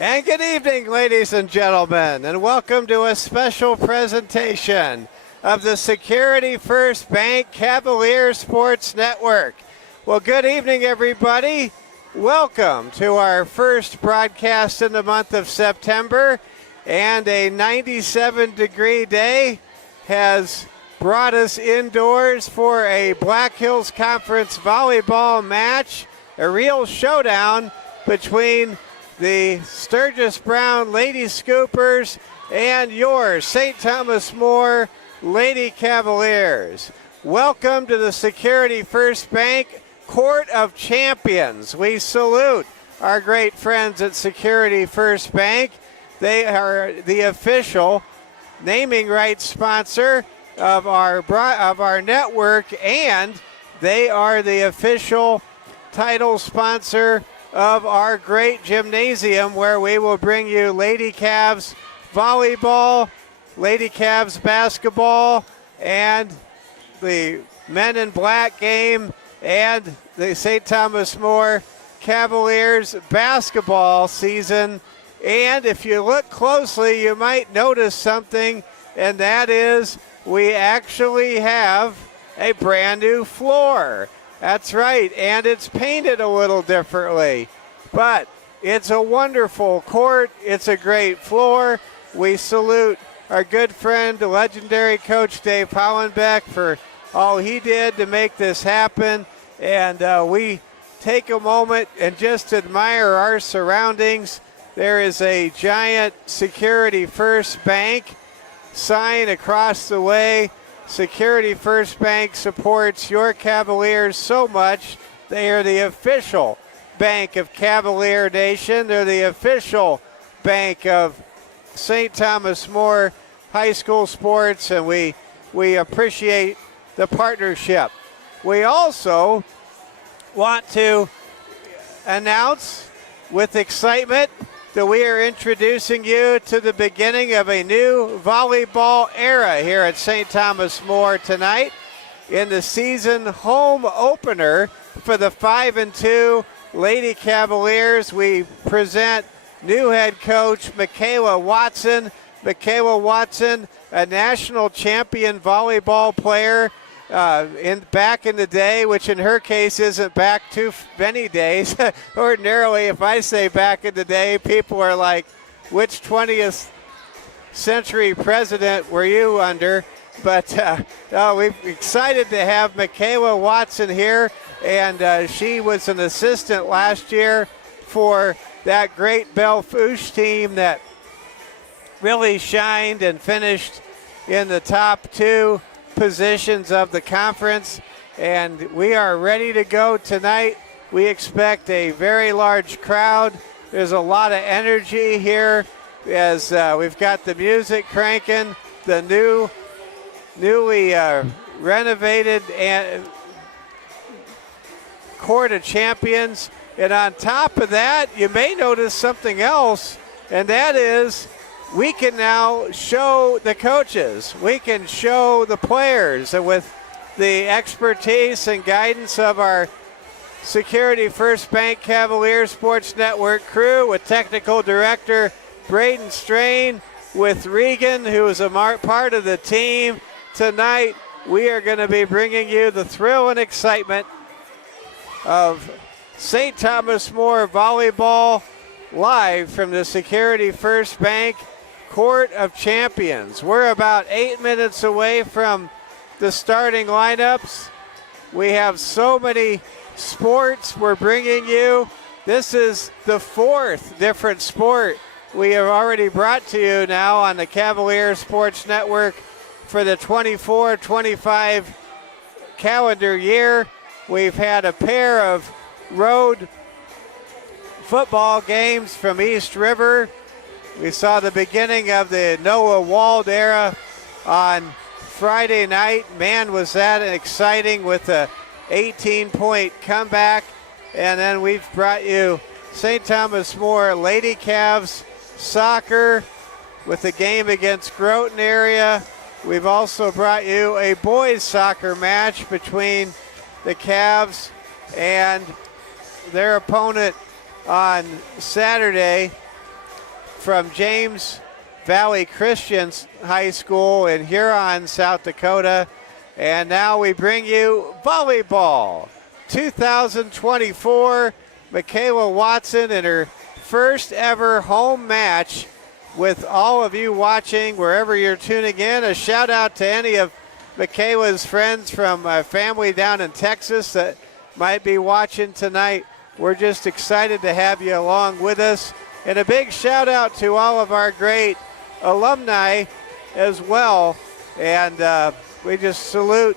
And good evening, ladies and gentlemen, and welcome to a special presentation of the Security First Bank Cavalier Sports Network. Well, good evening, everybody. Welcome to our first broadcast in the month of September, and a 97-degree day has brought us indoors for a Black Hills Conference volleyball match, a real showdown between the Sturgis Brown Lady Scoopers and your St. Thomas More Lady Cavaliers. Welcome to the Security First Bank Court of Champions. We salute our great friends at Security First Bank. They are the official naming rights sponsor of our network, and they are the official title sponsor of our great gymnasium, where we will bring you Lady Cavs volleyball, Lady Cavs basketball, and the Men in Black game, and the St. Thomas More Cavaliers basketball season. And if you look closely, you might notice something, and that is we actually have a brand new floor. That's right, and it's painted a little differently. But it's a wonderful court. It's a great floor. We salute our good friend, the legendary Coach Dave Hollenbeck, for all he did to make this happen. And we take a moment and just admire our surroundings. There is a giant Security First Bank sign across the way. Security First Bank supports your Cavaliers so much. They are the official bank of Cavalier Nation. They're the official bank of St. Thomas More High School Sports, and we appreciate the partnership. We also want to announce with excitement that we are introducing you to the beginning of a new volleyball era here at St. Thomas More tonight. In the season home opener for the 5-2 Lady Cavaliers, we present new head coach Michaela Watson. Michaela Watson, a national champion volleyball player back in the day, which in her case isn't back too many days. Ordinarily, if I say back in the day, people are like, which 20th century president were you under? But we're excited to have Michaela Watson here, and she was an assistant last year for that great Belle Fourche team that really shined and finished in the top two positions of the conference, and we are ready to go tonight. We expect a very large crowd. There's a lot of energy here as we've got the music cranking, the newly renovated and Court of Champions. And on top of that, you may notice something else, and that is we can now show the coaches, we can show the players, and with the expertise and guidance of our Security First Bank Cavalier Sports Network crew, with technical director Braden Strain, with Regan, who is a part of the team, tonight we are going to be bringing you the thrill and excitement of St. Thomas More volleyball live from the Security First Bank Court of Champions. We're about 8 minutes away from the starting lineups. We have so many sports we're bringing you. This is the fourth different sport we have already brought to you now on the Cavalier Sports Network for the 24-25 calendar year. We've had a pair of road football games from East River. We saw the beginning of the Noah Wald era on Friday night. Man, was that exciting with a 18-point comeback. And then we've brought you St. Thomas More Lady Cavs soccer with the game against Groton area. We've also brought you a boys soccer match between the Cavs and their opponent on Saturday. from James Valley Christian High School in Huron, South Dakota. And now we bring you volleyball 2024. Michaela Watson in her first ever home match with all of you watching wherever you're tuning in. A shout out to any of Michaela's friends from family down in Texas that might be watching tonight. We're just excited to have you along with us. And a big shout out to all of our great alumni as well. And we just salute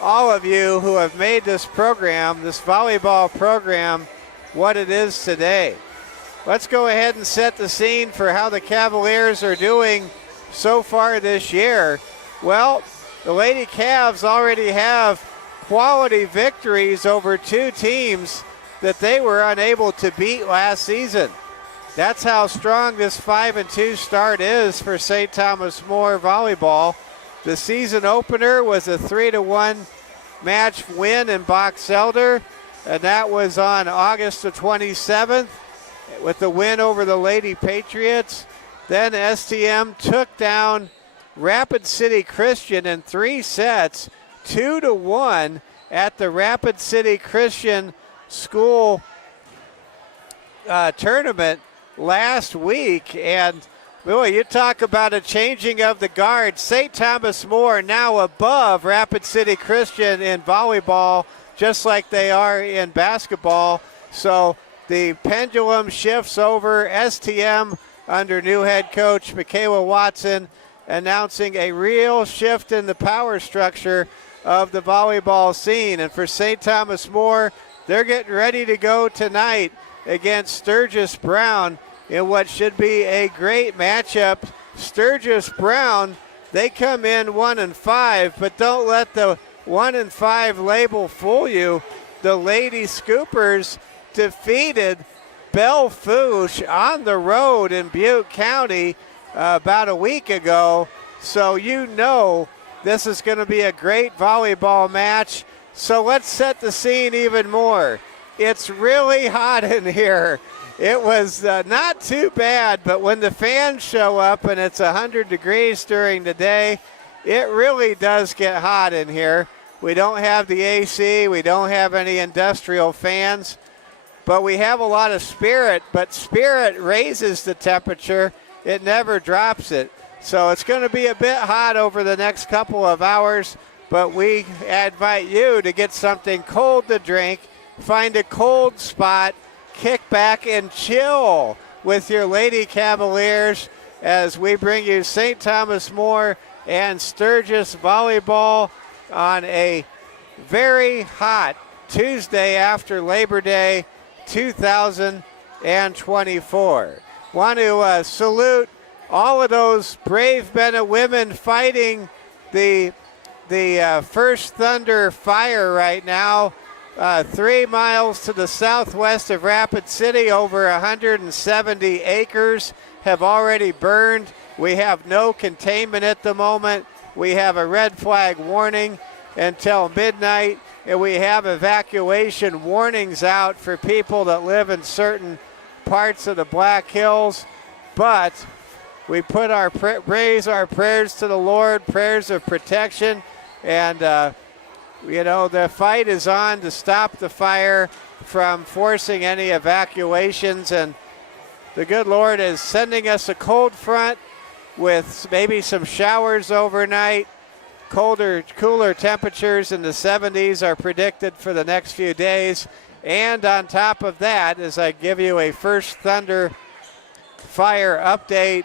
all of you who have made this program, this volleyball program, what it is today. Let's go ahead and set the scene for how the Cavaliers are doing so far this year. Well, the Lady Cavs already have quality victories over two teams that they were unable to beat last season. That's how strong this 5-2 start is for St. Thomas More volleyball. The season opener was a 3-1 match win in Box Elder, and that was on August the 27th with the win over the Lady Patriots. Then STM took down Rapid City Christian in 3 sets, 2-1 at the Rapid City Christian School tournament last week. And boy, you talk about a changing of the guard. St. Thomas More now above Rapid City Christian in volleyball, just like they are in basketball. So the pendulum shifts over. STM under new head coach Michaela Watson announcing a real shift in the power structure of the volleyball scene. And for St. Thomas More, they're getting ready to go tonight against Sturgis Brown in what should be a great matchup. Sturgis Brown, they come in 1-5, but don't let the 1-5 label fool you. The Lady Scoopers defeated Belle Fourche on the road in Butte County about a week ago. So you know this is going to be a great volleyball match. So let's set the scene even more. It's really hot in here. It was not too bad, but when the fans show up and it's 100 degrees during the day, it really does get hot in here. We don't have the AC. We don't have any industrial fans, but we have a lot of spirit. But spirit raises the temperature. It never drops it. So it's going to be a bit hot over the next couple of hours, but we invite you to get something cold to drink, find a cold spot, kick back and chill with your Lady Cavaliers as we bring you St. Thomas More and Sturgis volleyball on a very hot Tuesday after Labor Day 2024. Want to salute all of those brave men and women fighting the First Thunder fire right now. 3 miles to the southwest of Rapid City, over 170 acres have already burned. We have no containment at the moment. We have a red flag warning until midnight, and we have evacuation warnings out for people that live in certain parts of the Black Hills. But we put raise our prayers to the Lord, prayers of protection, and you know, the fight is on to stop the fire from forcing any evacuations, and the good Lord is sending us a cold front with maybe some showers overnight. Cooler temperatures in the 70s are predicted for the next few days. And on top of that, as I give you a First Thunder fire update,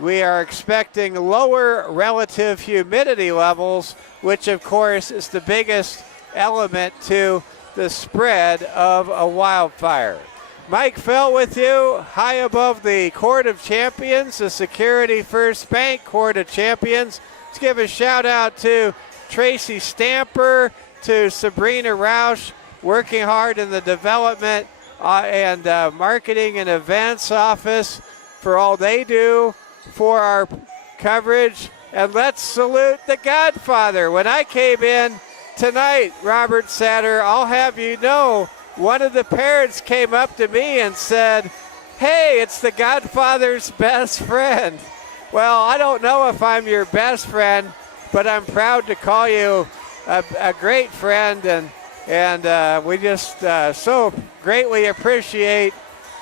we are expecting lower relative humidity levels, which of course is the biggest element to the spread of a wildfire. Mike Fell with you, high above the Court of Champions, the Security First Bank Court of Champions. Let's give a shout out to Tracy Stamper, to Sabrina Roush, working hard in the development and marketing and events office for all they do for our coverage. And let's salute the Godfather. When I came in tonight, Robert Satter, I'll have you know, one of the parents came up to me and said, Hey, it's the Godfather's best friend. Well, I don't know if I'm your best friend, but I'm proud to call you a great friend, and we just so greatly appreciate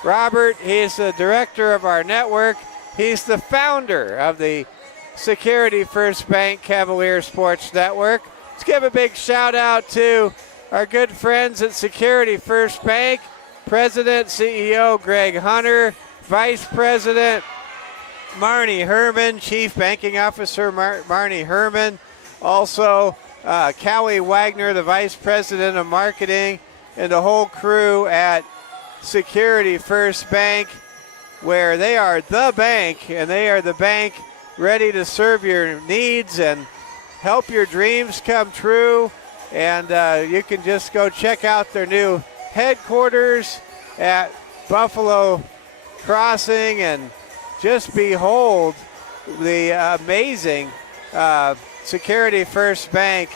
Robert. He's the director of our network. He's the founder of the Security First Bank Cavalier Sports Network. Let's give a big shout out to our good friends at Security First Bank, President, CEO Greg Hunter, Vice President Marnie Herman, Chief Banking Officer Marnie Herman, also Callie Wagner, the Vice President of Marketing, and the whole crew at Security First Bank, where they are the bank, and they are the bank ready to serve your needs and help your dreams come true. And you can just go check out their new headquarters at Buffalo Crossing and just behold the amazing Security First Bank.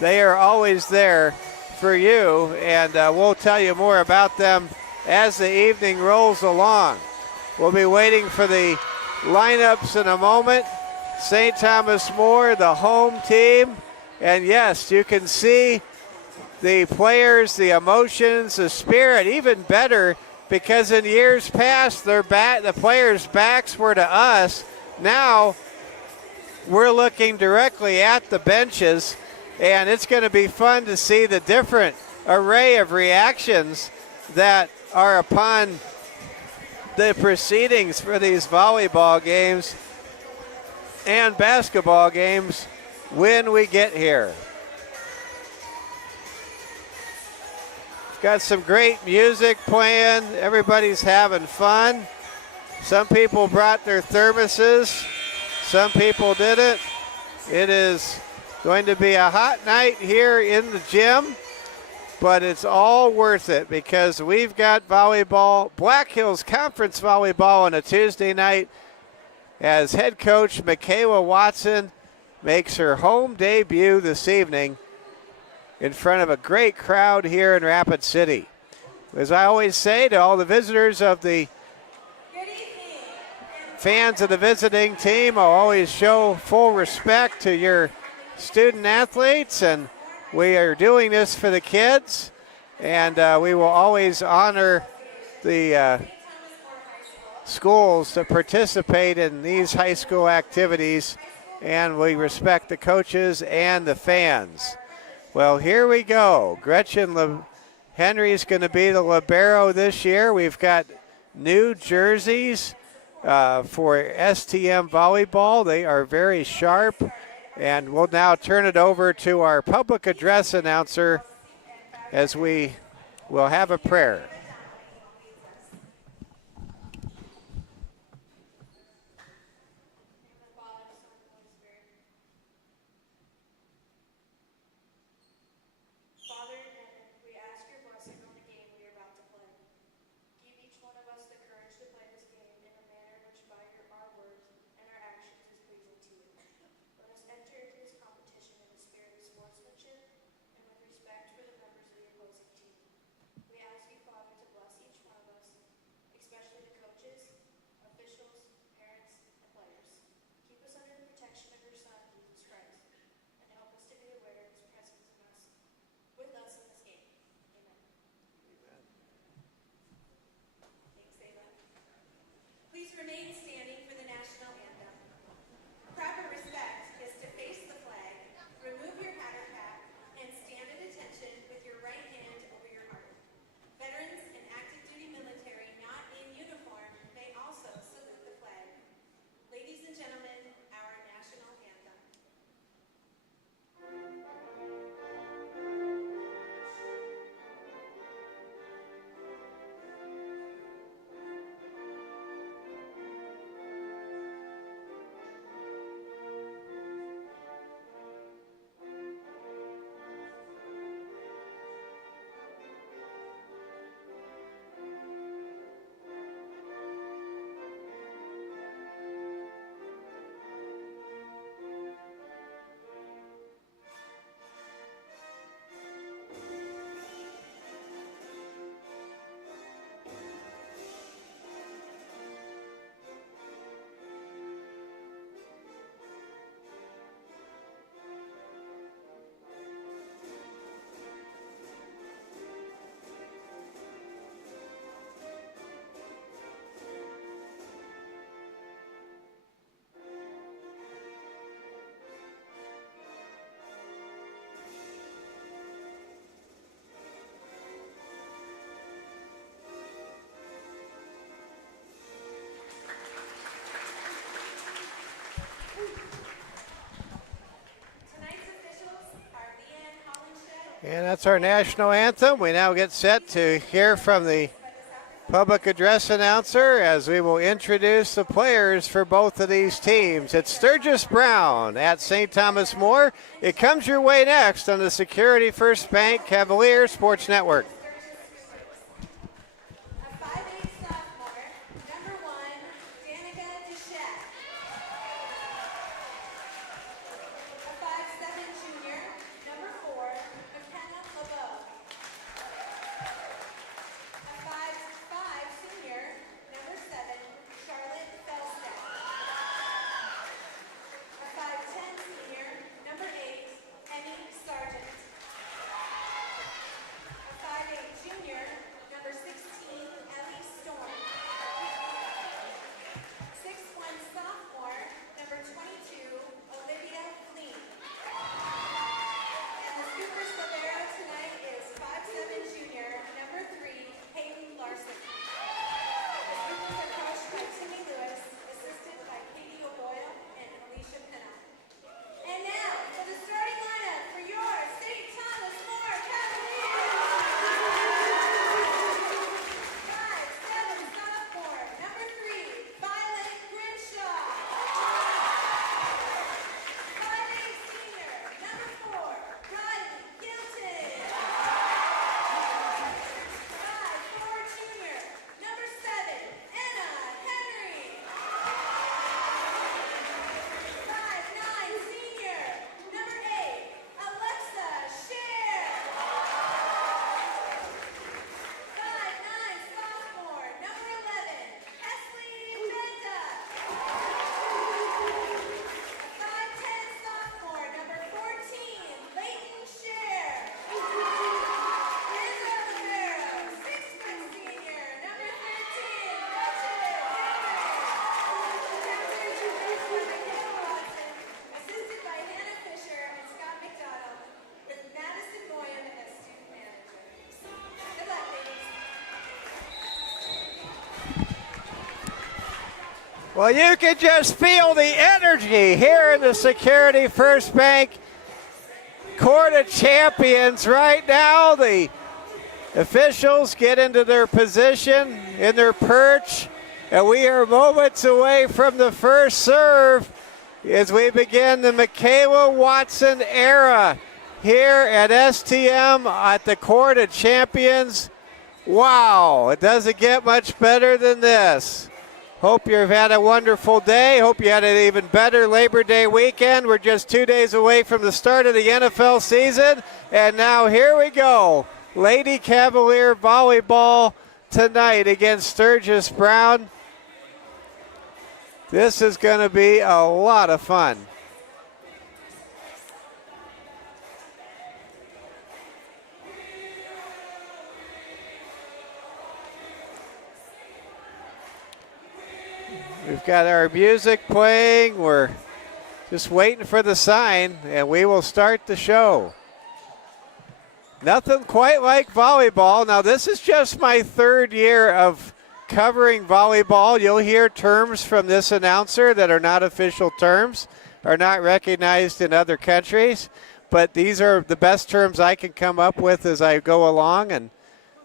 They are always there for you, and we'll tell you more about them as the evening rolls along. We'll be waiting for the lineups in a moment. St. Thomas More, the home team. And yes, you can see the players, the emotions, the spirit, even better because in years past, the players' backs were to us. Now we're looking directly at the benches, and it's going to be fun to see the different array of reactions that are upon the proceedings for these volleyball games and basketball games when we get here. Got some great music playing. Everybody's having fun. Some people brought their thermoses. Some people didn't. It is going to be a hot night here in the gym, but it's all worth it because we've got volleyball, Black Hills Conference volleyball on a Tuesday night as head coach Michaela Watson makes her home debut this evening in front of a great crowd here in Rapid City. As I always say to all the visitors of the fans of the visiting team, I'll always show full respect to your student athletes, and we are doing this for the kids, and we will always honor the schools that participate in these high school activities, and we respect the coaches and the fans. Well, here we go. Gretchen Henry's going to be the libero this year. We've got new jerseys for STM volleyball. They are very sharp. And we'll now turn it over to our public address announcer as we will have a prayer. Sportsmanship and with respect for the members of the opposing team. We ask you, Father, And that's our national anthem. We now get set to hear from the public address announcer as we will introduce the players for both of these teams. It's Sturgis Brown at St. Thomas More. It comes your way next on the Security First Bank Cavalier Sports Network. Well, you can just feel the energy here in the Security First Bank Court of Champions right now. The officials get into their position, in their perch, and we are moments away from the first serve as we begin the Michaela Watson era here at STM at the Court of Champions. Wow, it doesn't get much better than this. Hope you've had a wonderful day. Hope you had an even better Labor Day weekend. We're just 2 days away from the start of the NFL season. And now here we go. Lady Cavalier volleyball tonight against Sturgis Brown. This is going to be a lot of fun. We've got our music playing. We're just waiting for the sign, and we will start the show. Nothing quite like volleyball. Now, this is just my third year of covering volleyball. You'll hear terms from this announcer that are not official terms, are not recognized in other countries, but these are the best terms I can come up with as I go along, and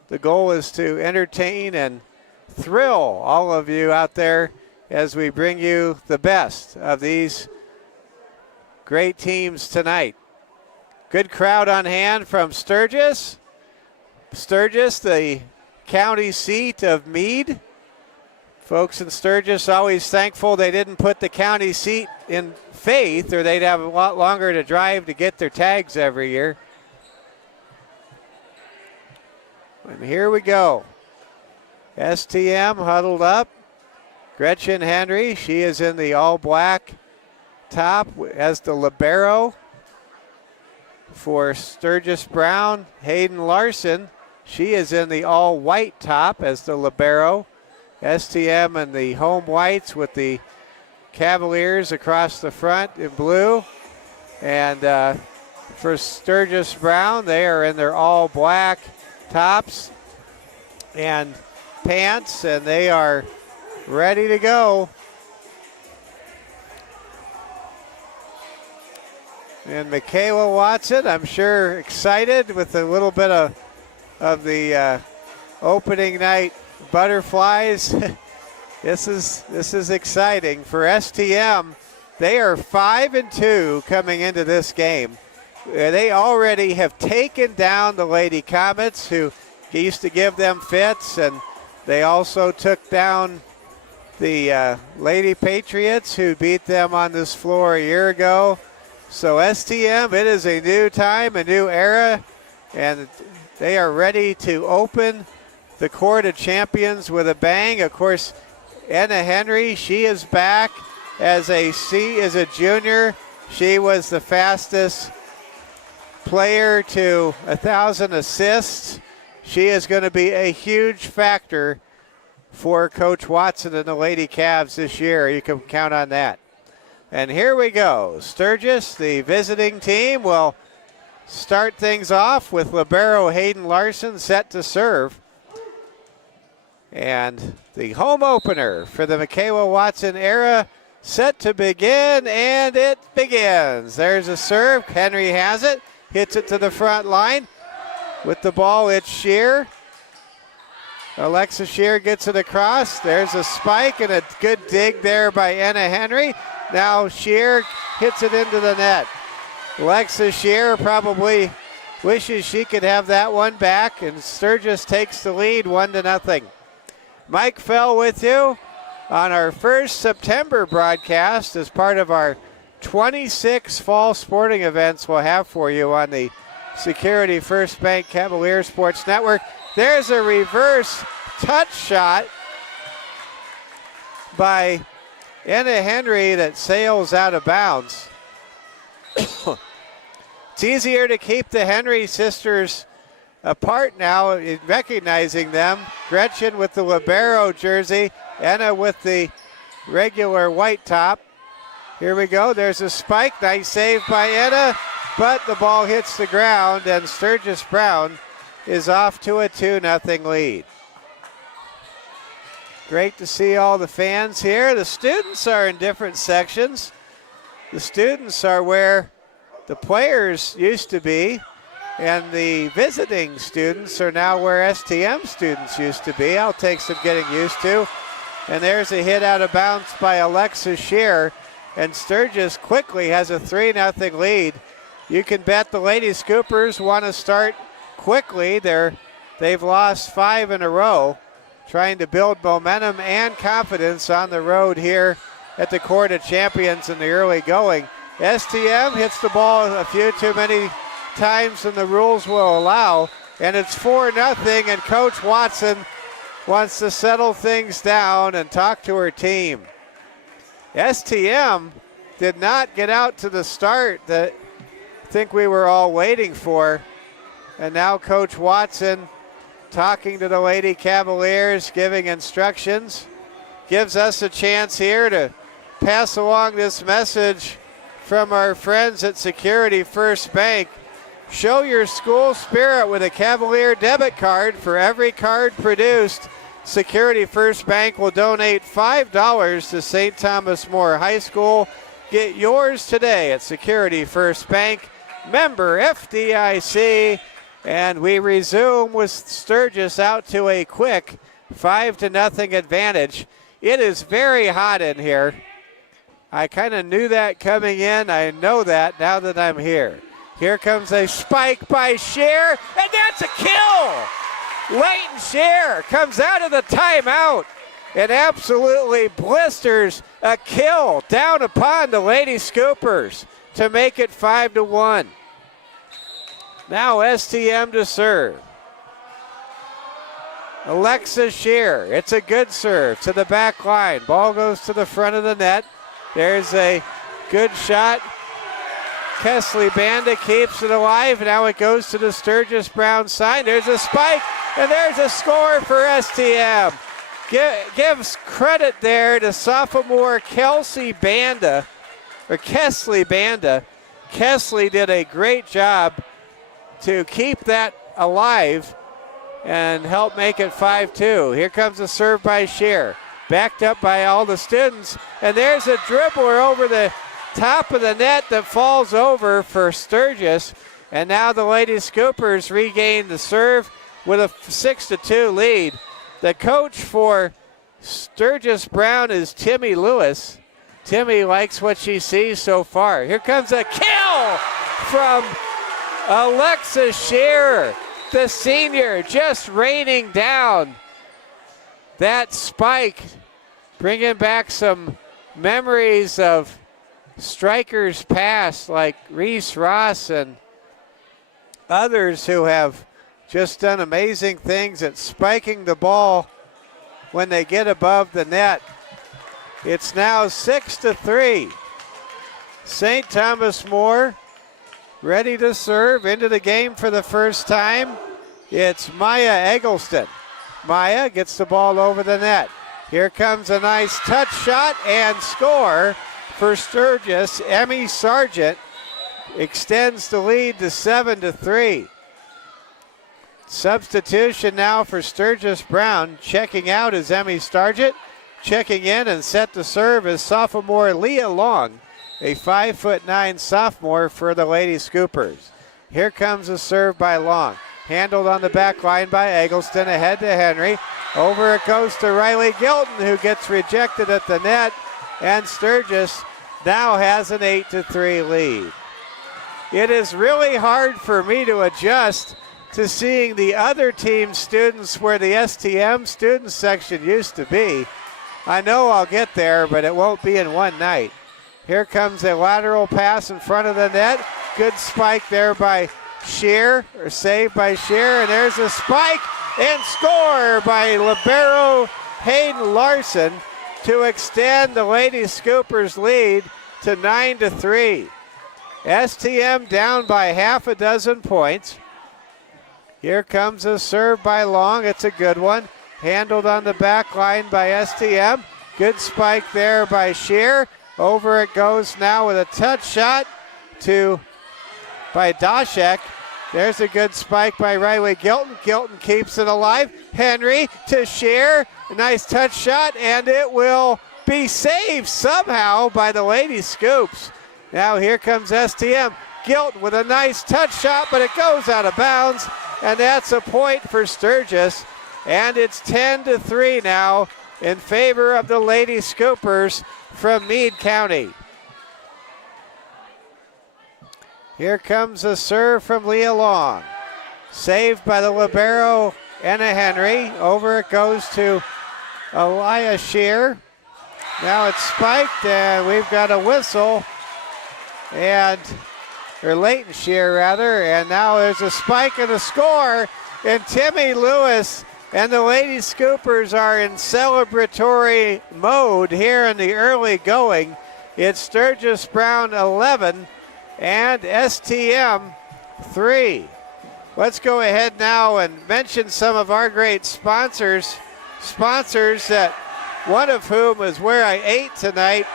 the goal is to entertain and thrill all of you out there as we bring you the best of these great teams tonight. Good crowd on hand from Sturgis. Sturgis, the county seat of Meade. Folks in Sturgis always thankful they didn't put the county seat in Faith, or they'd have a lot longer to drive to get their tags every year. And here we go. STM huddled up. Gretchen Henry, she is in the all-black top as the libero. For Sturgis Brown, Hayden Larson, she is in the all-white top as the libero. STM in the home whites with the Cavaliers across the front in blue. And for Sturgis Brown, they are in their all-black tops and pants, and they are ready to go. And Michaela Watson, I'm sure excited with a little bit of the opening night butterflies. This is exciting for STM. They are 5-2 coming into this game. They already have taken down the Lady Comets, who used to give them fits, and they also took down the Lady Patriots, who beat them on this floor a year ago. So STM, it is a new time, a new era, and they are ready to open the Court of Champions with a bang. Of course, Anna Henry, she is back as a junior. She was the fastest player to 1,000 assists. She is going to be a huge factor for Coach Watson and the Lady Cavs this year. You can count on that. And here we go. Sturgis, the visiting team, will start things off with libero Hayden Larson set to serve. And the home opener for the Michaela Watson era set to begin, and it begins. There's a serve. Henry has it. Hits it to the front line. With the ball, it's Shear. Alexa Shear gets it across. There's a spike and a good dig there by Anna Henry. Now Shear hits it into the net. Alexa Shear probably wishes she could have that one back, and Sturgis takes the lead 1-0. Mike Fell with you on our first September broadcast as part of our 26 fall sporting events we'll have for you on the Security First Bank Cavalier Sports Network. There's a reverse touch shot by Anna Henry that sails out of bounds. It's easier to keep the Henry sisters apart now, recognizing them. Gretchen with the libero jersey, Anna with the regular white top. Here we go. There's a spike. Nice save by Anna, but the ball hits the ground, and Sturgis Brown is off to a 2-0 lead. Great to see all the fans here. The students are in different sections. The students are where the players used to be, and the visiting students are now where STM students used to be. I'll take some getting used to. And there's a hit out of bounds by Alexa Shear, and Sturgis quickly has a 3-0 lead. You can bet the Lady Scoopers want to start quickly. They've lost 5 in a row, trying to build momentum and confidence on the road here at the Court of Champions in the early going. STM hits the ball a few too many times than the rules will allow, and it's 4-0, and Coach Watson wants to settle things down and talk to her team. STM did not get out to the start that I think we were all waiting for, and now Coach Watson talking to the Lady Cavaliers, giving instructions, gives us a chance here to pass along this message from our friends at Security First Bank. Show your school spirit with a Cavalier debit card. For every card produced, Security First Bank will donate $5 to St. Thomas More High School. Get yours today at Security First Bank, member FDIC. And we resume with Sturgis out to a quick 5-0 advantage. It is very hot in here. I kind of knew that coming in. I know that now that I'm here. Here comes a spike by Shear, and that's a kill! Leighton Shear comes out of the timeout and absolutely blisters a kill down upon the Lady Scoopers to make it 5-1. Now STM to serve. Alexa Shear, it's a good serve to the back line. Ball goes to the front of the net. There's a good shot. Kesley Banda keeps it alive. Now it goes to the Sturgis Brown side. There's a spike, and there's a score for STM. Gives credit there to sophomore Kesley Banda. Kesley did a great job to keep that alive and help make it 5-2. Here comes a serve by Shear, backed up by all the students, and there's a dribbler over the top of the net that falls over for Sturgis. And now the Lady Scoopers regain the serve with a 6-2 lead. The coach for Sturgis Brown is Timmy Lewis. Timmy likes what she sees so far. Here comes a kill from Alexa Scherer, the senior, just raining down that spike, bringing back some memories of strikers past like Reese Ross and others who have just done amazing things at spiking the ball when they get above the net. It's now 6-3. St. Thomas More ready to serve into the game for the first time. It's Maya Eggleston. Maya gets the ball over the net. Here comes a nice touch shot and score for Sturgis. Emmy Sargent extends the lead to 7-3. Substitution now for Sturgis Brown. Checking out is Emmy Sargent. Checking in and set to serve is sophomore Leah Long, a 5'9" sophomore for the Lady Scoopers. Here comes a serve by Long. Handled on the back line by Eggleston, ahead to Henry. Over it goes to Riley Gilton, who gets rejected at the net. And Sturgis now has an 8-3 lead. It is really hard for me to adjust to seeing the other team's students where the STM student section used to be. I know I'll get there, but it won't be in one night. Here comes a lateral pass in front of the net. Good spike there by Scheer, or saved by Scheer, and there's a spike and score by libero Hayden Larson to extend the Lady Scoopers lead to 9-3. STM down by half a dozen points. Here comes a serve by Long. It's a good one. Handled on the back line by STM. Good spike there by Scheer. Over it goes now with a touch shot by Dashek. There's a good spike by Riley Gilton. Gilton keeps it alive. Henry to Scheer. A nice touch shot, and it will be saved somehow by the Lady Scoops. Now here comes STM. Gilton with a nice touch shot, but it goes out of bounds, and that's a point for Sturgis. And it's 10-3 now in favor of the Lady Scoopers from Meade County. Here comes a serve from Leah Long. Saved by the libero Anna Henry. Over it goes to Elia Scheer. Now it's spiked, and we've got a whistle. Or Leighton Scheer, rather. And now there's a spike and a score. And Timmy Lewis and the Lady Scoopers are in celebratory mode here in the early going. It's Sturgis Brown 11 and STM 3. Let's go ahead now and mention some of our great sponsors. Sponsors that one of whom is where I ate tonight.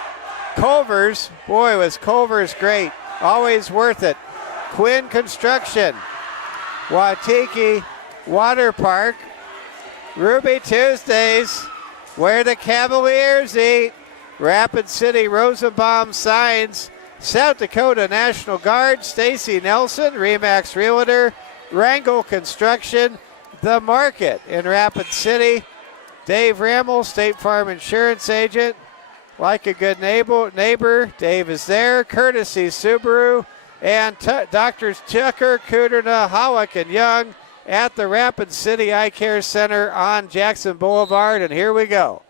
Culver's. Boy, was Culver's great. Always worth it. Quinn Construction. Wautiki Water Park. Ruby Tuesdays, where the Cavaliers eat. Rapid City Rosenbaum Signs. South Dakota National Guard. Stacy Nelson, Remax Realtor. Wrangell Construction. The Market in Rapid City. Dave Rammel, State Farm Insurance Agent. Like a good neighbor, Dave is there. Courtesy Subaru. And Drs. Tucker, Kudrna, Howick, and Young at the Rapid City Eye Care Center on Jackson Boulevard. And here we go.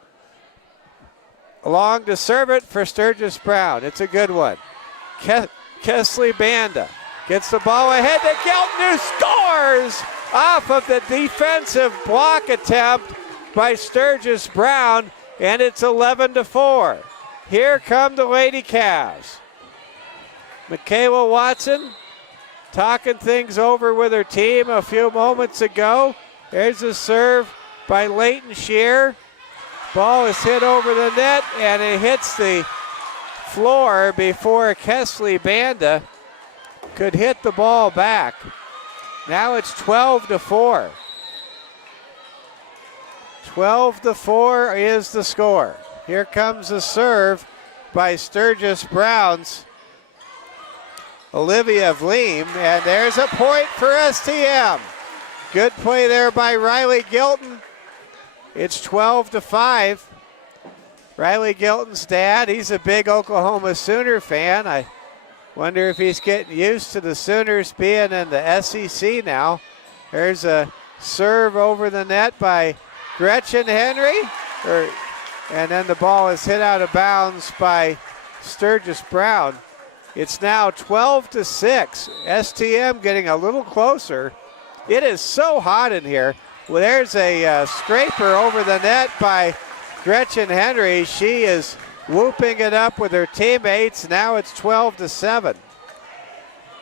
Along to serve it for Sturgis Brown. It's a good one. Kesley Banda gets the ball ahead to Gilton, who scores off of the defensive block attempt by Sturgis Brown, and it's 11-4. Here come the Lady Cavs. Michaela Watson talking things over with her team a few moments ago. There's a serve by Leighton Scheer. Ball is hit over the net, and it hits the floor before Kesley Banda could hit the ball back. Now it's 12-4. 12-4 is the score. Here comes the serve by Sturgis Brown's Olivia Vleem, and there's a point for STM. Good play there by Riley Gilton. It's 12-5. Riley Gilton's dad, he's a big Oklahoma Sooner fan. I wonder if he's getting used to the Sooners being in the SEC now. There's a serve over the net by Gretchen Henry, and then the ball is hit out of bounds by Sturgis Brown. It's now 12-6. STM getting a little closer. It is so hot in here. Well, there's a scraper over the net by Gretchen Henry. She is whooping it up with her teammates. Now it's 12-7.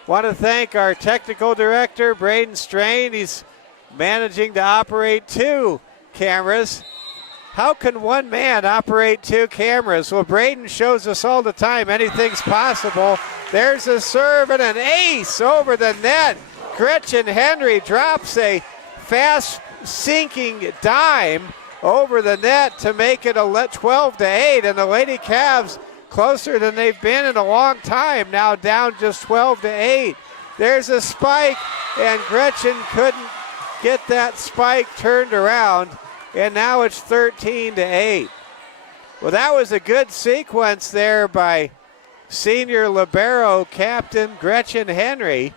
Want to thank our technical director, Braden Strain. He's managing to operate 2 cameras. How can one man operate 2 cameras? Well, Braden shows us all the time anything's possible. There's a serve and an ace over the net. Gretchen Henry drops a fast sinking dime over the net to make it 12-8, and the Lady Cavs closer than they've been in a long time, now down just 12-8. There's a spike, and Gretchen couldn't get that spike turned around, and now it's 13-8. Well, that was a good sequence there by senior libero captain Gretchen Henry.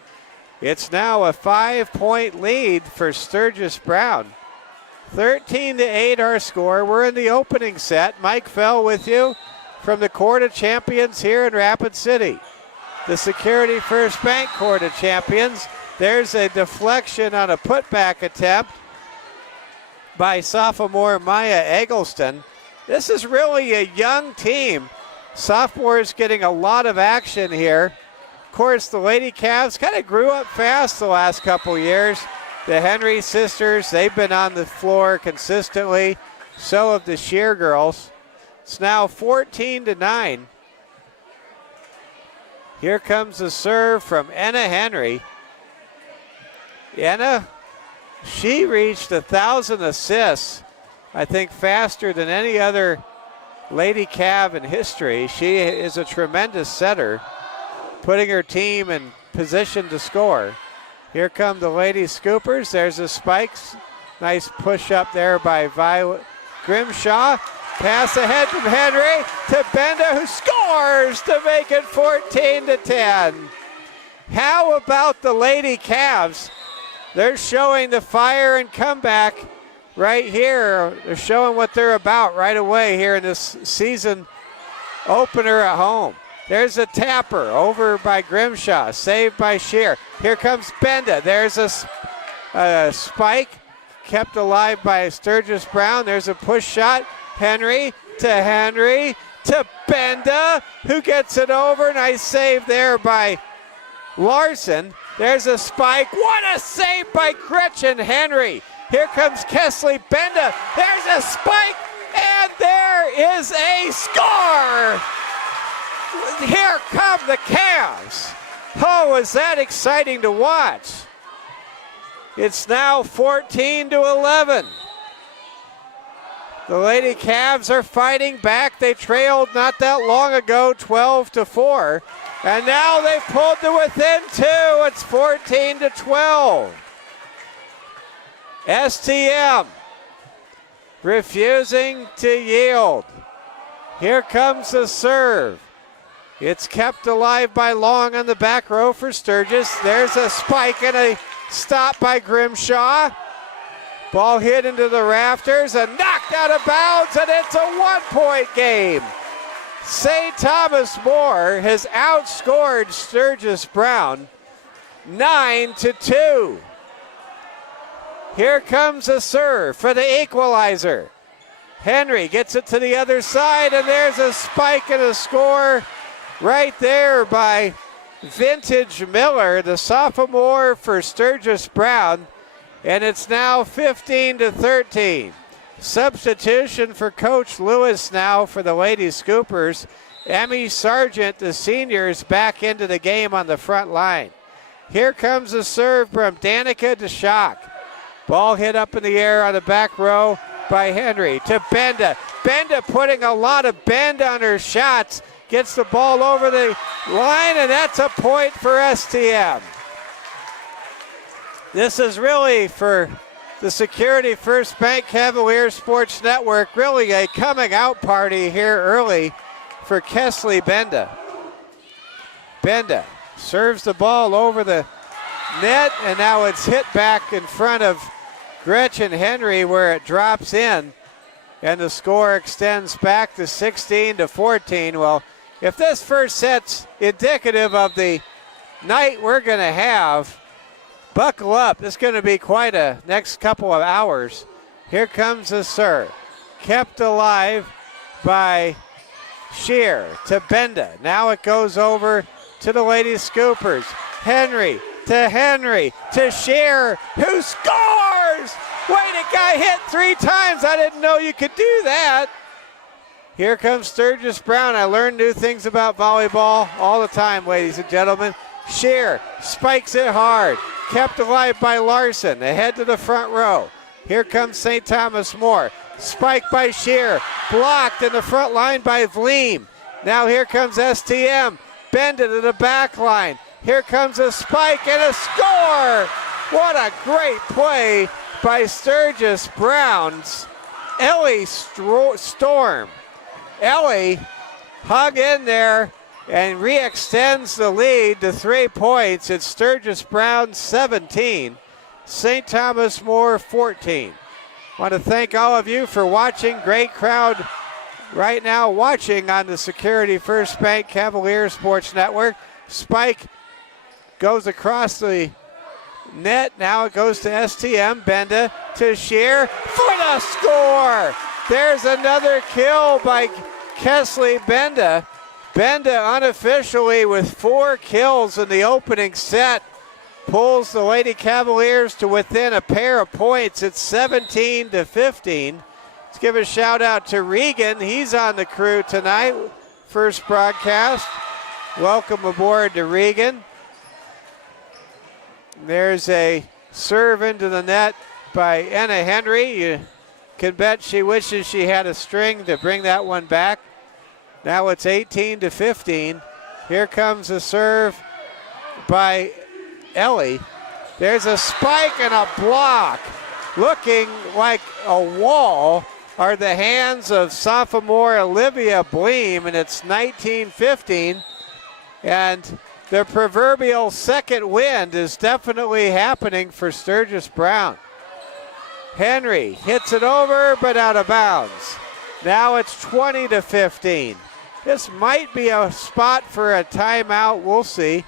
It's now a 5-point lead for Sturgis Brown. 13-8 our score. We're in the opening set. Mike Fell with you from the Court of Champions here in Rapid City. The Security First Bank Court of Champions. There's a deflection on a putback attempt by sophomore Maya Eggleston. This is really a young team. Sophomores getting a lot of action here. Of course, the Lady Cavs kind of grew up fast the last couple years. The Henry sisters, they've been on the floor consistently. So have the Shear girls. It's now 14-9. Here comes the serve from Enna Henry. Enna, she reached 1,000 assists, I think faster than any other Lady Cav in history. She is a tremendous setter, putting her team in position to score. Here come the Lady Scoopers. There's a spikes. Nice push up there by Violet Grimshaw. Pass ahead from Henry to Benda, who scores to make it 14-10. How about the Lady Cavs? They're showing the fire and comeback right here. They're showing what they're about right away here in this season opener at home. There's a tapper over by Grimshaw, saved by Shear. Here comes Benda. There's a spike kept alive by Sturgis Brown. There's a push shot. Henry to Benda, who gets it over. Nice save there by Larson. There's a spike. What a save by Gretchen Henry. Here comes Kesley Benda. There's a spike, and there is a score. Here come the Cavs. Oh, is that exciting to watch. It's now 14-11. The Lady Cavs are fighting back. They trailed not that long ago, 12-4. And now they've pulled to within 2. It's 14-12. STM refusing to yield. Here comes the serve. It's kept alive by Long on the back row for Sturgis. There's a spike and a stop by Grimshaw. Ball hit into the rafters and knocked out of bounds, and it's a 1-point game. St. Thomas More has outscored Sturgis Brown 9-2. Here comes a serve for the equalizer. Henry gets it to the other side, and there's a spike and a score right there by Vintage Miller, the sophomore for Sturgis Brown. And it's now 15-13. Substitution for Coach Lewis now for the Lady Scoopers. Emmy Sargent, the senior, is back into the game on the front line. Here comes a serve from Danica DeShock. Ball hit up in the air on the back row by Henry to Benda. Benda putting a lot of bend on her shots, gets the ball over the line, and that's a point for STM. This is really, for the Security First Bank Cavaliers Sports Network, really a coming out party here early for Kesley Benda. Benda serves the ball over the net, and now it's hit back in front of Gretchen Henry where it drops in, and the score extends back to 16-14. Well, if this first set's indicative of the night we're going to have, buckle up. This is going to be quite a next couple of hours. Here comes the serve. Kept alive by Shear to Benda. Now it goes over to the Lady Scoopers. Henry to Shear, who scores! Wait, it got hit 3 times. I didn't know you could do that. Here comes Sturgis Brown. I learn new things about volleyball all the time, ladies and gentlemen. Shear spikes it hard. Kept alive by Larson. Ahead to the front row. Here comes St. Thomas More. Spike by Shear. Blocked in the front line by Vleem. Now here comes STM. Benda to the back line. Here comes a spike and a score. What a great play by Sturgis Brown's Ellie Storm. Ellie hung in there and re-extends the lead to 3 points. It's Sturgis Brown 17, St. Thomas More 14. I want to thank all of you for watching. Great crowd right now watching on the Security First Bank Cavaliers Sports Network. Spike goes across the net. Now it goes to STM. Benda to Shear for the score. There's another kill by Kesley Benda. Benda unofficially with 4 kills in the opening set pulls the Lady Cavaliers to within a pair of points. It's 17-15. Let's give a shout out to Regan. He's on the crew tonight. First broadcast. Welcome aboard to Regan. There's a serve into the net by Anna Henry. You can bet she wishes she had a string to bring that one back. Now it's 18-15. Here comes a serve by Ellie. There's a spike and a block. Looking like a wall are the hands of sophomore Olivia Bleem, and it's 19-15. And the proverbial second wind is definitely happening for Sturgis Brown. Henry hits it over, but out of bounds. Now it's 20-15. This might be a spot for a timeout. We'll see.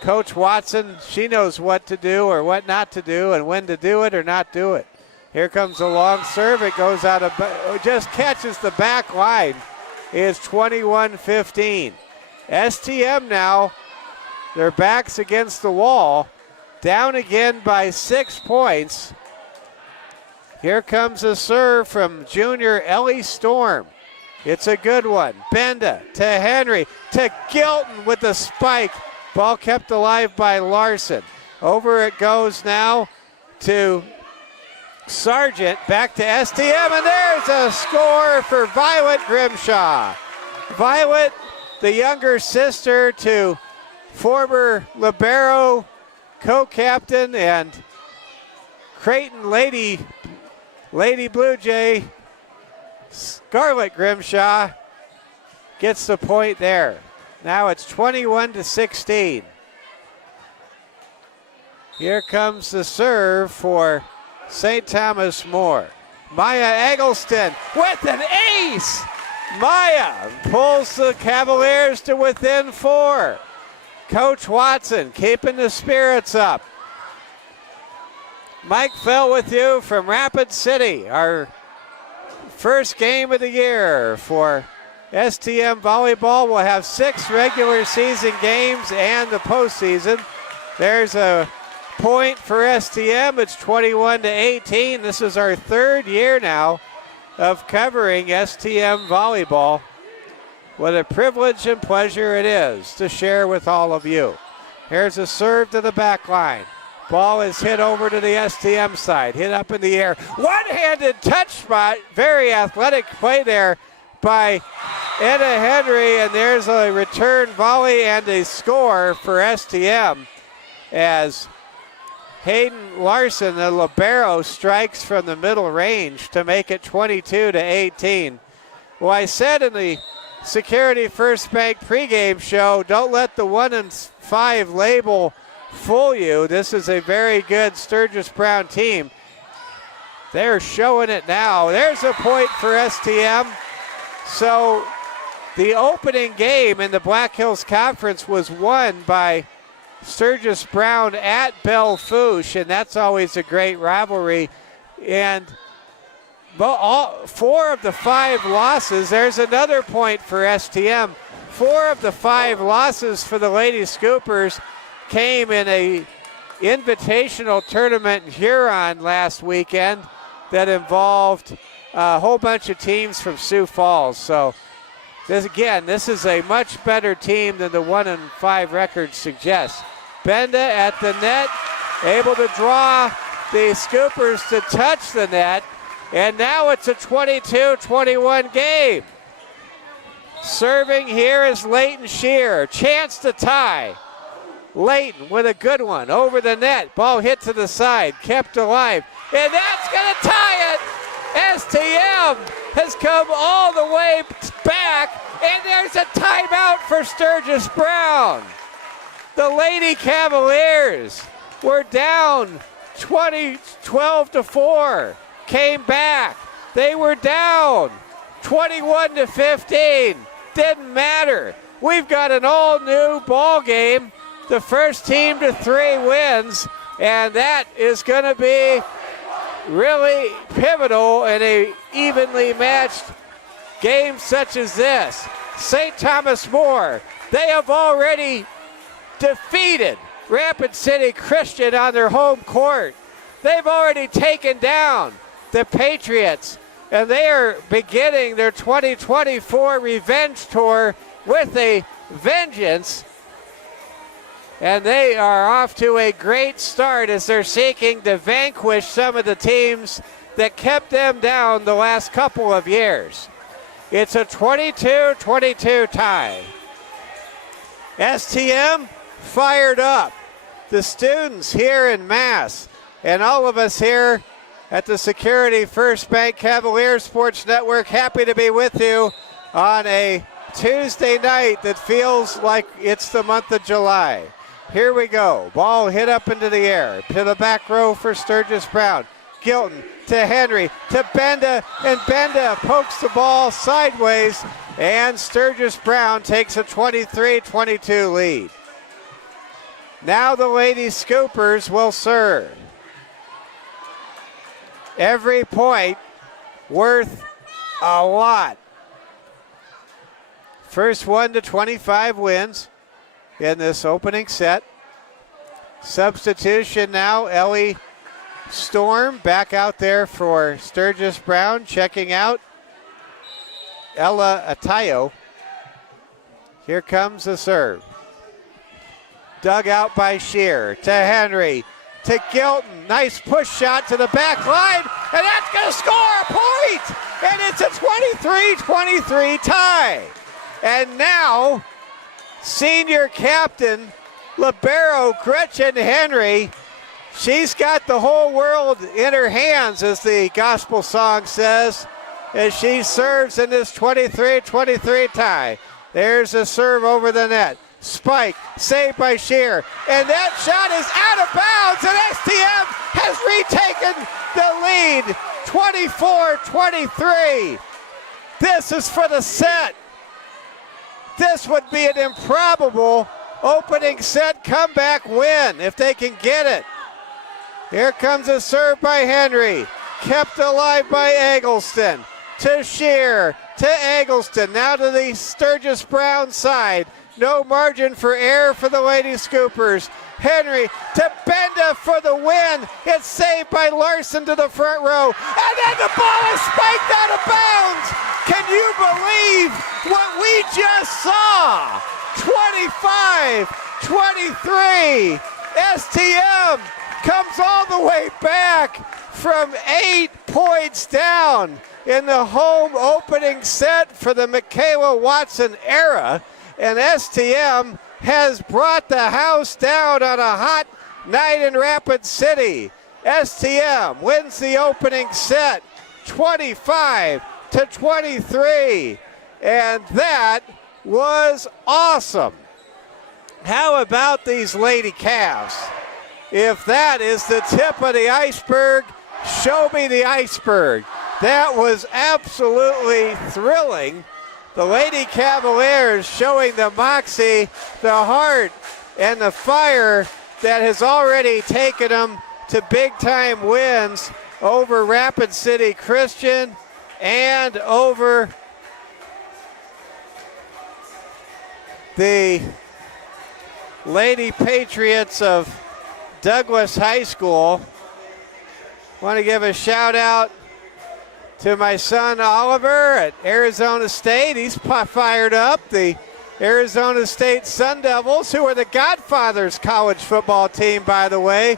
Coach Watson, she knows what to do or what not to do and when to do it or not do it. Here comes a long serve. It goes out of, just catches the back line. It's 21-15. STM now, their backs against the wall, down again by 6 points. Here comes a serve from junior Ellie Storm. It's a good one. Benda to Henry to Gilton with the spike. Ball kept alive by Larson. Over it goes now to Sargent. Back to STM, and there's a score for Violet Grimshaw. Violet, the younger sister to former libero co-captain and Creighton Lady Blue Jay, Scarlett Grimshaw gets the point there. Now it's 21-16. Here comes the serve for St. Thomas More. Maya Eggleston with an ace. Maya pulls the Cavaliers to within 4. Coach Watson keeping the spirits up. Mike Fell with you from Rapid City, our first game of the year for STM Volleyball. We'll have 6 regular season games and the postseason. There's a point for STM. It's 21-18. This is our 3rd year now of covering STM Volleyball. What a privilege and pleasure it is to share with all of you. Here's a serve to the back line. Ball is hit over to the STM side. Hit up in the air. One-handed touch spot. Very athletic play there by Etta Henry, and there's a return volley and a score for STM as Hayden Larson, the libero, strikes from the middle range to make it 22-18. Well, I said in the Security First Bank pregame show, don't let the 1-5 label fool you. This is a very good Sturgis Brown team. They're showing it now. There's a point for STM. So the opening game in the Black Hills Conference was won by Sturgis Brown at Belle Fourche, and that's always a great rivalry. And four of the 5 losses, there's another point for STM. 4 of the 5 losses for the Lady Scoopers came in a invitational tournament in Huron last weekend that involved a whole bunch of teams from Sioux Falls. So this is a much better team than the 1-5 record suggests. Benda at the net, able to draw the Scoopers to touch the net, and now it's a 22-21 game. Serving here is Leighton Shear, chance to tie. Leighton with a good one over the net, ball hit to the side, kept alive, and that's going to tie it. STM has come all the way back, and there's a timeout for Sturgis Brown. The Lady Cavaliers were down 12-4, came back. They were down 21-15, didn't matter. We've got an all-new ball game, the first team to 3 wins, and that is going to be really pivotal in a evenly matched game such as this. St. Thomas More, they have already defeated Rapid City Christian on their home court. They've already taken down the Patriots, and they are beginning their 2024 revenge tour with a vengeance. And they are off to a great start as they're seeking to vanquish some of the teams that kept them down the last couple of years. It's a 22-22 tie. STM fired up. The students here in mass and all of us here at the Security First Bank Cavalier Sports Network, happy to be with you on a Tuesday night that feels like it's the month of July. Here we go. Ball hit up into the air to the back row for Sturgis Brown. Gilton to Henry to Benda, and Benda pokes the ball sideways, and Sturgis Brown takes a 23-22 lead. Now the Lady Scoopers will serve. Every point worth a lot. First 1 to 25 wins in this opening set. Substitution now, Ellie Storm back out there for Sturgis Brown, checking out Ella Atayo. Here comes the serve. Dug out by Shear to Henry to Gilton. Nice push shot to the back line, and that's going to score a point! And it's a 23-23 tie. And now, senior captain, libero Gretchen Henry, she's got the whole world in her hands, as the gospel song says, as she serves in this 23-23 tie. There's a serve over the net. Spike, saved by Shear, and that shot is out of bounds, and STM has retaken the lead, 24-23. This is for the set. This would be an improbable opening set comeback win if they can get it. Here comes a serve by Henry, kept alive by Eggleston, to Shear, to Eggleston, now to the Sturgis Brown side. No margin for error for the Lady Scoopers. Henry to Benda for the win. It's saved by Larson to the front row. And then the ball is spiked out of bounds. Can you believe what we just saw? 25-23. STM comes all the way back from 8 points down in the home opening set for the Michaela Watson era, and STM has brought the house down on a hot night in Rapid City. STM wins the opening set 25-23, and that was awesome. How about these Lady Cavs? If that is the tip of the iceberg, show me the iceberg. That was absolutely thrilling. The Lady Cavaliers showing the moxie, the heart, and the fire that has already taken them to big-time wins over Rapid City Christian and over the Lady Patriots of Douglas High School. Want to give a shout out to my son Oliver at Arizona State. He's fired up. The Arizona State Sun Devils, who are the Godfathers college football team, by the way,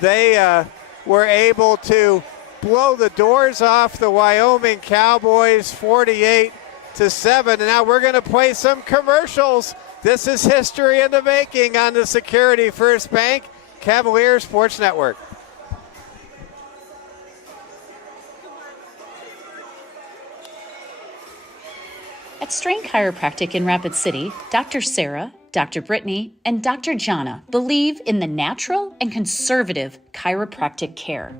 they were able to blow the doors off the Wyoming Cowboys 48-7. And now we're going to play some commercials. This is history in the making on the Security First Bank Cavalier Sports Network. At Strain Chiropractic in Rapid City, Dr. Sarah, Dr. Brittany, and Dr. Jana believe in the natural and conservative chiropractic care.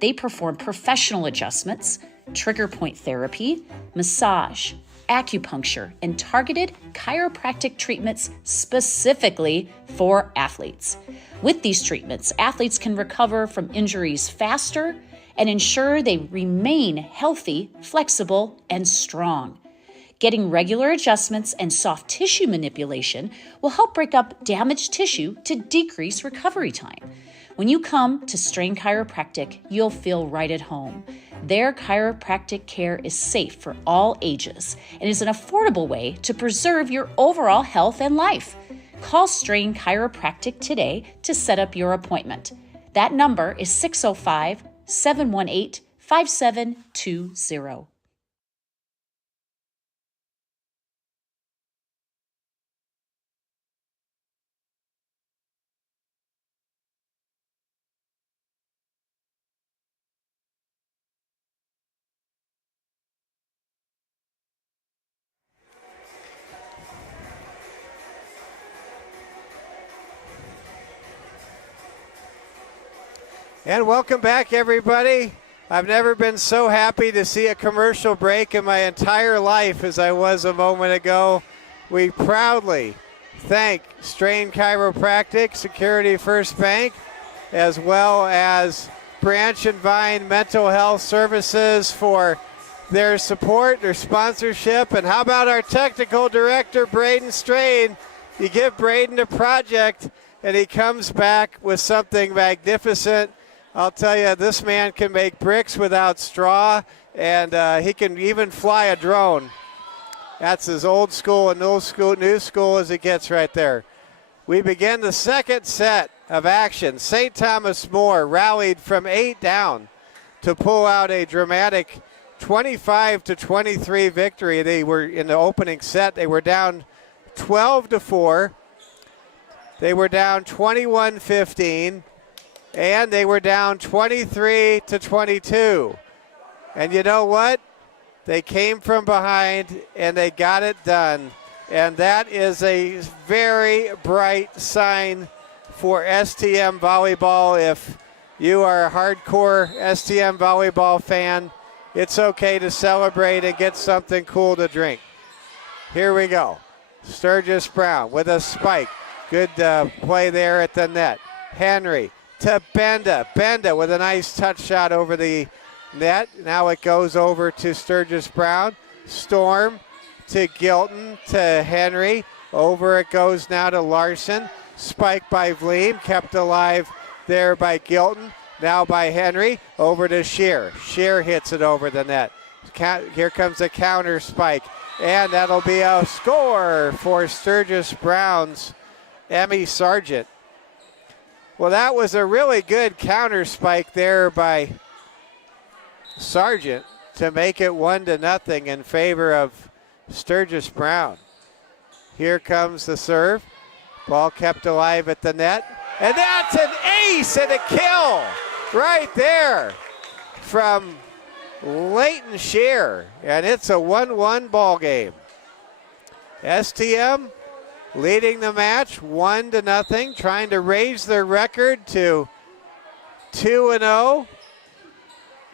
They perform professional adjustments, trigger point therapy, massage, acupuncture, and targeted chiropractic treatments specifically for athletes. With these treatments, athletes can recover from injuries faster and ensure they remain healthy, flexible, and strong. Getting regular adjustments and soft tissue manipulation will help break up damaged tissue to decrease recovery time. When you come to Strain Chiropractic, you'll feel right at home. Their chiropractic care is safe for all ages and is an affordable way to preserve your overall health and life. Call Strain Chiropractic today to set up your appointment. That number is 605-718-5720. And welcome back, everybody. I've never been so happy to see a commercial break in my entire life as I was a moment ago. We proudly thank Strain Chiropractic, Security First Bank, as well as Branch and Vine Mental Health Services for their support, their sponsorship. And how about our technical director, Braden Strain? You give Braden a project, and he comes back with something magnificent. I'll tell you, this man can make bricks without straw, and he can even fly a drone. That's as old school and new school as it gets right there. We begin the second set of action. St. Thomas More rallied from 8 down to pull out a dramatic 25-23 victory. They were in the opening set. They were down 12-4. They were down 21-15. And they were down 23-22. And you know what? They came from behind and they got it done. And that is a very bright sign for STM volleyball. If you are a hardcore STM volleyball fan, it's okay to celebrate and get something cool to drink. Here we go. Sturgis Brown with a spike. Good play there at the net. Henry to Benda. Benda with a nice touch shot over the net. Now it goes over to Sturgis Brown. Storm to Gilton to Henry. Over it goes now to Larson. Spike by Vleem. Kept alive there by Gilton. Now by Henry. Over to Shear. Shear hits it over the net. Here comes a counter spike. And that'll be a score for Sturgis Brown's Emmy Sargent. Well, that was a really good counter spike there by Sargent to make it 1-0 in favor of Sturgis Brown. Here comes the serve. Ball kept alive at the net. And that's an ace and a kill right there from Leighton Shear. And it's a 1-1 ball game. STM leading the match 1-0, trying to raise their record to 2-0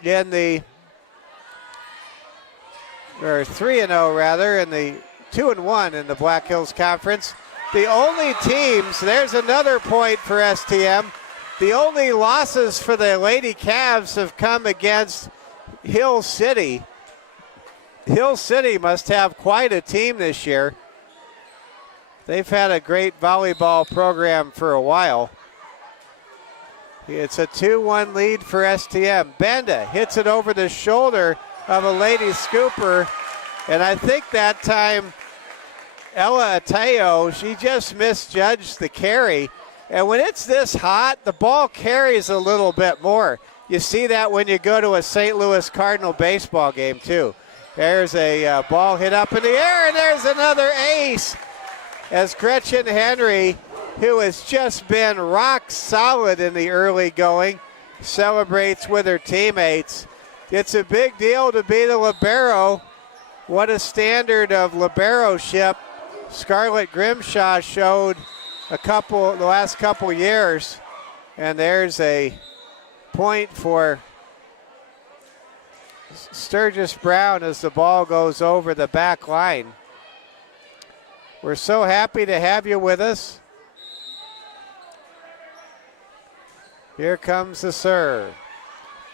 in the, or 3-0 rather, in the 2-1 in the Black Hills Conference. The only teams, there's another point for STM. The only losses for the Lady Cavs have come against Hill City. Hill City must have quite a team this year. They've had a great volleyball program for a while. It's a 2-1 lead for STM. Benda hits it over the shoulder of a Lady Scooper, and I think that time Ella Ateo, she just misjudged the carry. And when it's this hot, the ball carries a little bit more. You see that when you go to a St. Louis Cardinal baseball game too. There's a ball hit up in the air, and there's another ace as Gretchen Henry, who has just been rock solid in the early going, celebrates with her teammates. It's a big deal to be the libero. What a standard of liberoship Scarlett Grimshaw showed the last couple years. And there's a point for Sturgis Brown as the ball goes over the back line. We're so happy to have you with us. Here comes the serve.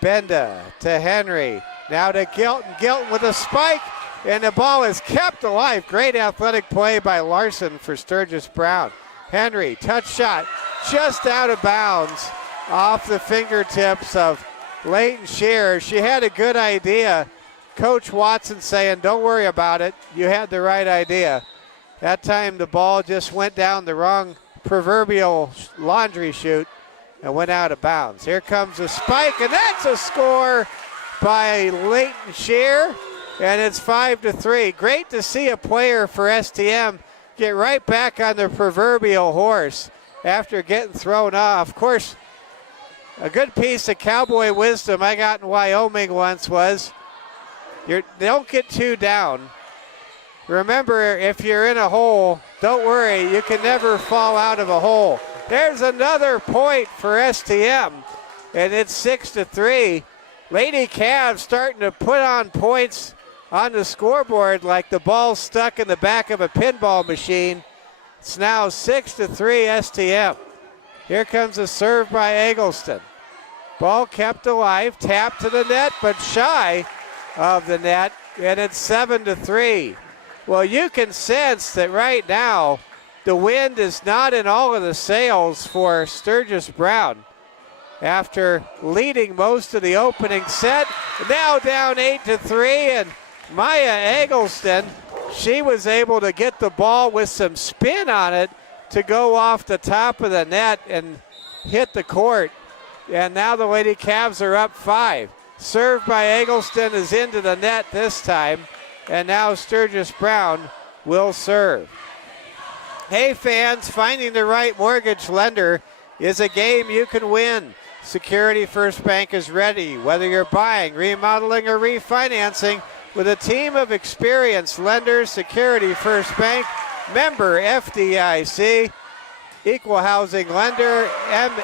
Benda to Henry. Now to Gilton. Gilton with a spike, and the ball is kept alive. Great athletic play by Larson for Sturgis Brown. Henry, touch shot, just out of bounds off the fingertips of Leighton Shear. She had a good idea. Coach Watson saying, don't worry about it. You had the right idea. That time the ball just went down the wrong proverbial laundry chute and went out of bounds. Here comes a spike, and that's a score by Leighton Shear, and it's 5-3. Great to see a player for STM get right back on their proverbial horse after getting thrown off. Of course, a good piece of cowboy wisdom I got in Wyoming once was, don't get too down. Remember, if you're in a hole, don't worry, you can never fall out of a hole. There's another point for STM, and it's 6-3. Lady Cavs starting to put on points on the scoreboard like the ball's stuck in the back of a pinball machine. It's now 6-3 STM. Here comes a serve by Eggleston. Ball kept alive, tapped to the net, but shy of the net, and it's 7-3. Well, you can sense that right now the wind is not in all of the sails for Sturgis Brown. After leading most of the opening set, now down 8-3, and Maya Eggleston, she was able to get the ball with some spin on it to go off the top of the net and hit the court. And now the Lady Cavs are up 5. Served by Eggleston is into the net this time, and now Sturgis Brown will serve. Hey fans, finding the right mortgage lender is a game you can win. Security First Bank is ready, whether you're buying, remodeling, or refinancing, with a team of experienced lenders. Security First Bank, member FDIC, equal housing lender,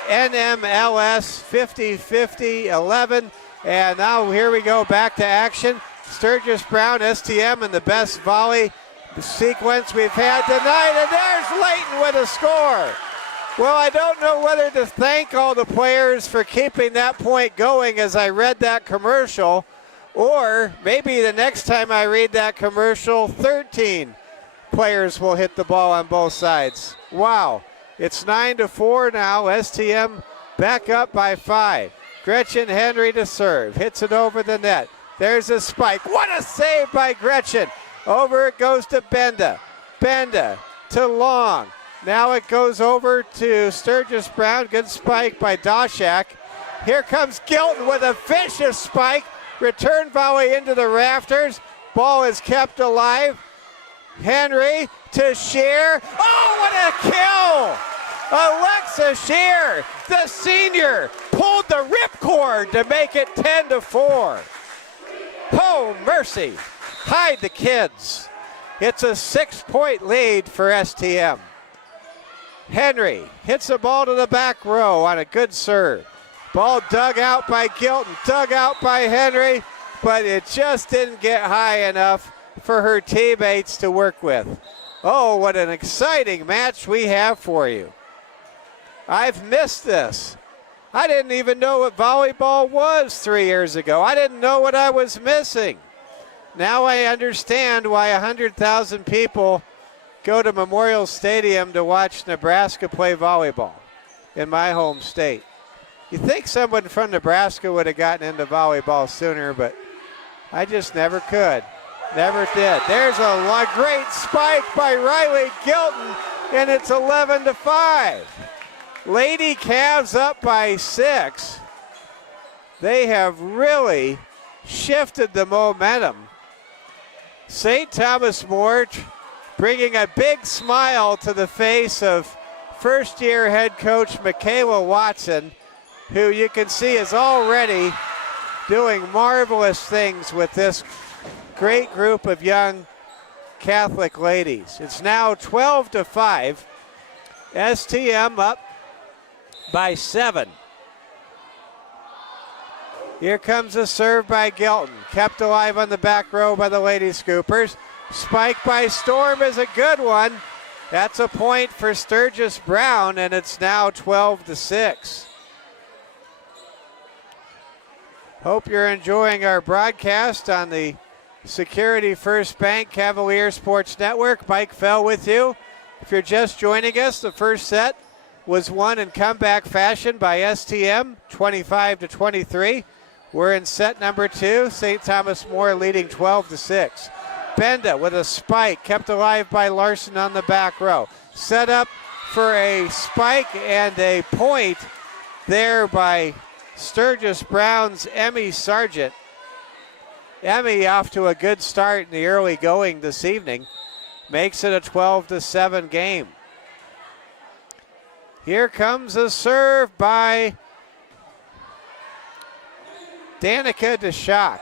NMLS 505011. And now here we go, back to action. Sturgis Brown, STM, in the best volley sequence we've had tonight, and there's Leighton with a score. Well, I don't know whether to thank all the players for keeping that point going as I read that commercial, or maybe the next time I read that commercial, 13 players will hit the ball on both sides. Wow, it's 9-4 now. STM back up by 5. Gretchen Henry to serve, hits it over the net. There's a spike. What a save by Gretchen. Over it goes to Benda. Benda to Long. Now it goes over to Sturgis Brown. Good spike by Doshak. Here comes Gilton with a vicious spike Return volley into the rafters. Ball is kept alive. Henry to Shear. Oh, what a kill! Alexa Shear, the senior, pulled the ripcord to make it 10-4. Oh, mercy. Hide the kids. It's a 6-point lead for STM. Henry hits the ball to the back row on a good serve. Ball dug out by Gilton, dug out by Henry, but it just didn't get high enough for her teammates to work with. Oh, what an exciting match we have for you. I've missed this. I didn't even know what volleyball was 3 years ago. I didn't know what I was missing. Now I understand why 100,000 people go to Memorial Stadium to watch Nebraska play volleyball in my home state. You think someone from Nebraska would have gotten into volleyball sooner, but I just never could. Never did. There's a great spike by Riley Gilton, and it's 11-5. Lady Cavs up by 6. They have really shifted the momentum. St. Thomas More bringing a big smile to the face of first-year head coach Michaela Watson, who you can see is already doing marvelous things with this great group of young Catholic ladies. It's now 12-5. STM up by 7. Here comes a serve by Gilton. Kept alive on the back row by the Lady Scoopers. Spike by Storm is a good one. That's a point for Sturgis Brown, and it's now 12-6. Hope you're enjoying our broadcast on the Security First Bank Cavalier Sports Network. Mike Fell with you. If you're just joining us, the first set was won in comeback fashion by STM, 25-23. We're in set number 2. St. Thomas More leading 12-6. Benda with a spike, kept alive by Larson on the back row. Set up for a spike and a point there by Sturgis Brown's Emmy Sargent. Emmy off to a good start in the early going this evening. Makes it a 12-7 game. Here comes a serve by Danica DeShock.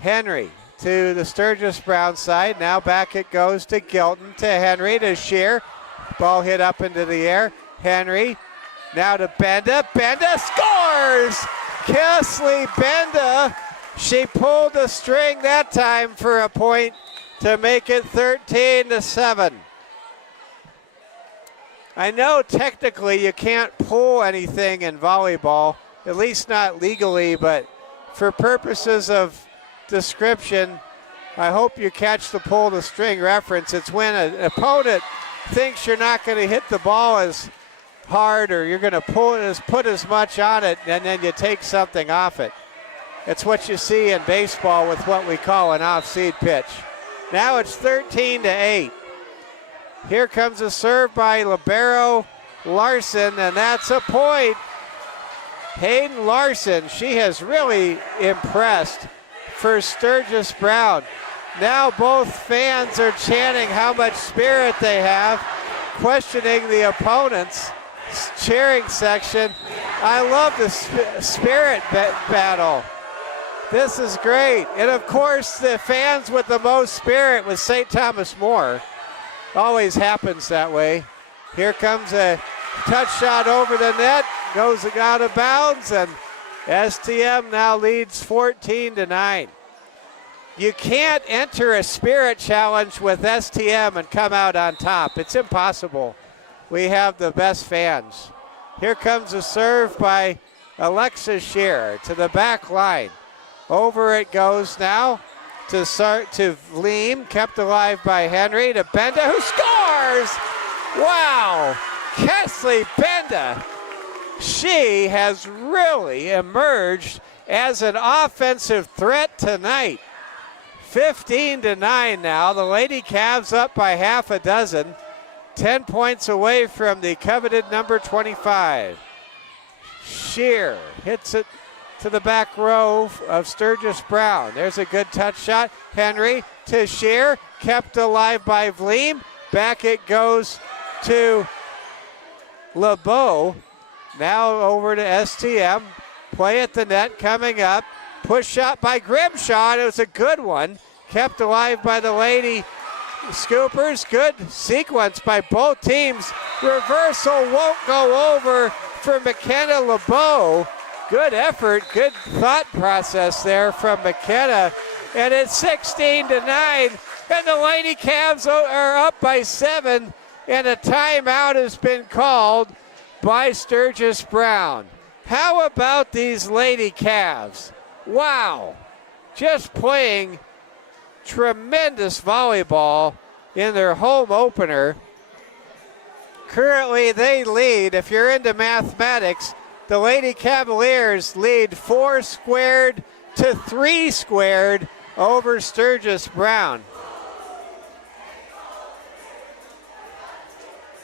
Henry to the Sturgis Brown side. Now back it goes to Gilton, to Henry, to Shear. Ball hit up into the air. Henry now to Benda. Benda scores! Kesley Benda. She pulled the string that time for a point to make it 13-7. I know technically you can't pull anything in volleyball, at least not legally, but for purposes of description, I hope you catch the pull the string reference. It's when an opponent thinks you're not going to hit the ball as hard or you're going to put as much on it, and then you take something off it. It's what you see in baseball with what we call an off-seed pitch. Now it's 13-8. Here comes a serve by libero Larson, and that's a point. Hayden Larson, she has really impressed for Sturgis Brown. Now both fans are chanting how much spirit they have, questioning the opponent's cheering section. I love the spirit battle. This is great. And of course, the fans with the most spirit was St. Thomas More. Always happens that way. Here comes a touch shot over the net, goes out of bounds, and STM now leads 14-9. You can't enter a spirit challenge with STM and come out on top. It's impossible. We have the best fans. Here comes a serve by Alexa Shear to the back line. Over it goes now to Leem, kept alive by Henry, to Benda, who scores! Wow, Kesley Benda. She has really emerged as an offensive threat tonight. 15-9 now. The Lady Cavs up by half a dozen. 10 points away from the coveted number 25. Shear hits it to the back row of Sturgis Brown. There's a good touch shot. Henry to Shear, kept alive by Vleem. Back it goes to LeBeau. Now over to STM. Play at the net coming up. Push shot by Grimshaw. It was a good one. Kept alive by the Lady Scoopers. Good sequence by both teams. Reversal won't go over for McKenna LeBeau. Good effort, good thought process there from McKenna. And it's 16-9, and the Lady Cavs are up by 7, and a timeout has been called by Sturgis Brown. How about these Lady Cavs? Wow, just playing tremendous volleyball in their home opener. Currently they lead, if you're into mathematics, the Lady Cavaliers lead 4 squared to 3 squared over Sturgis Brown.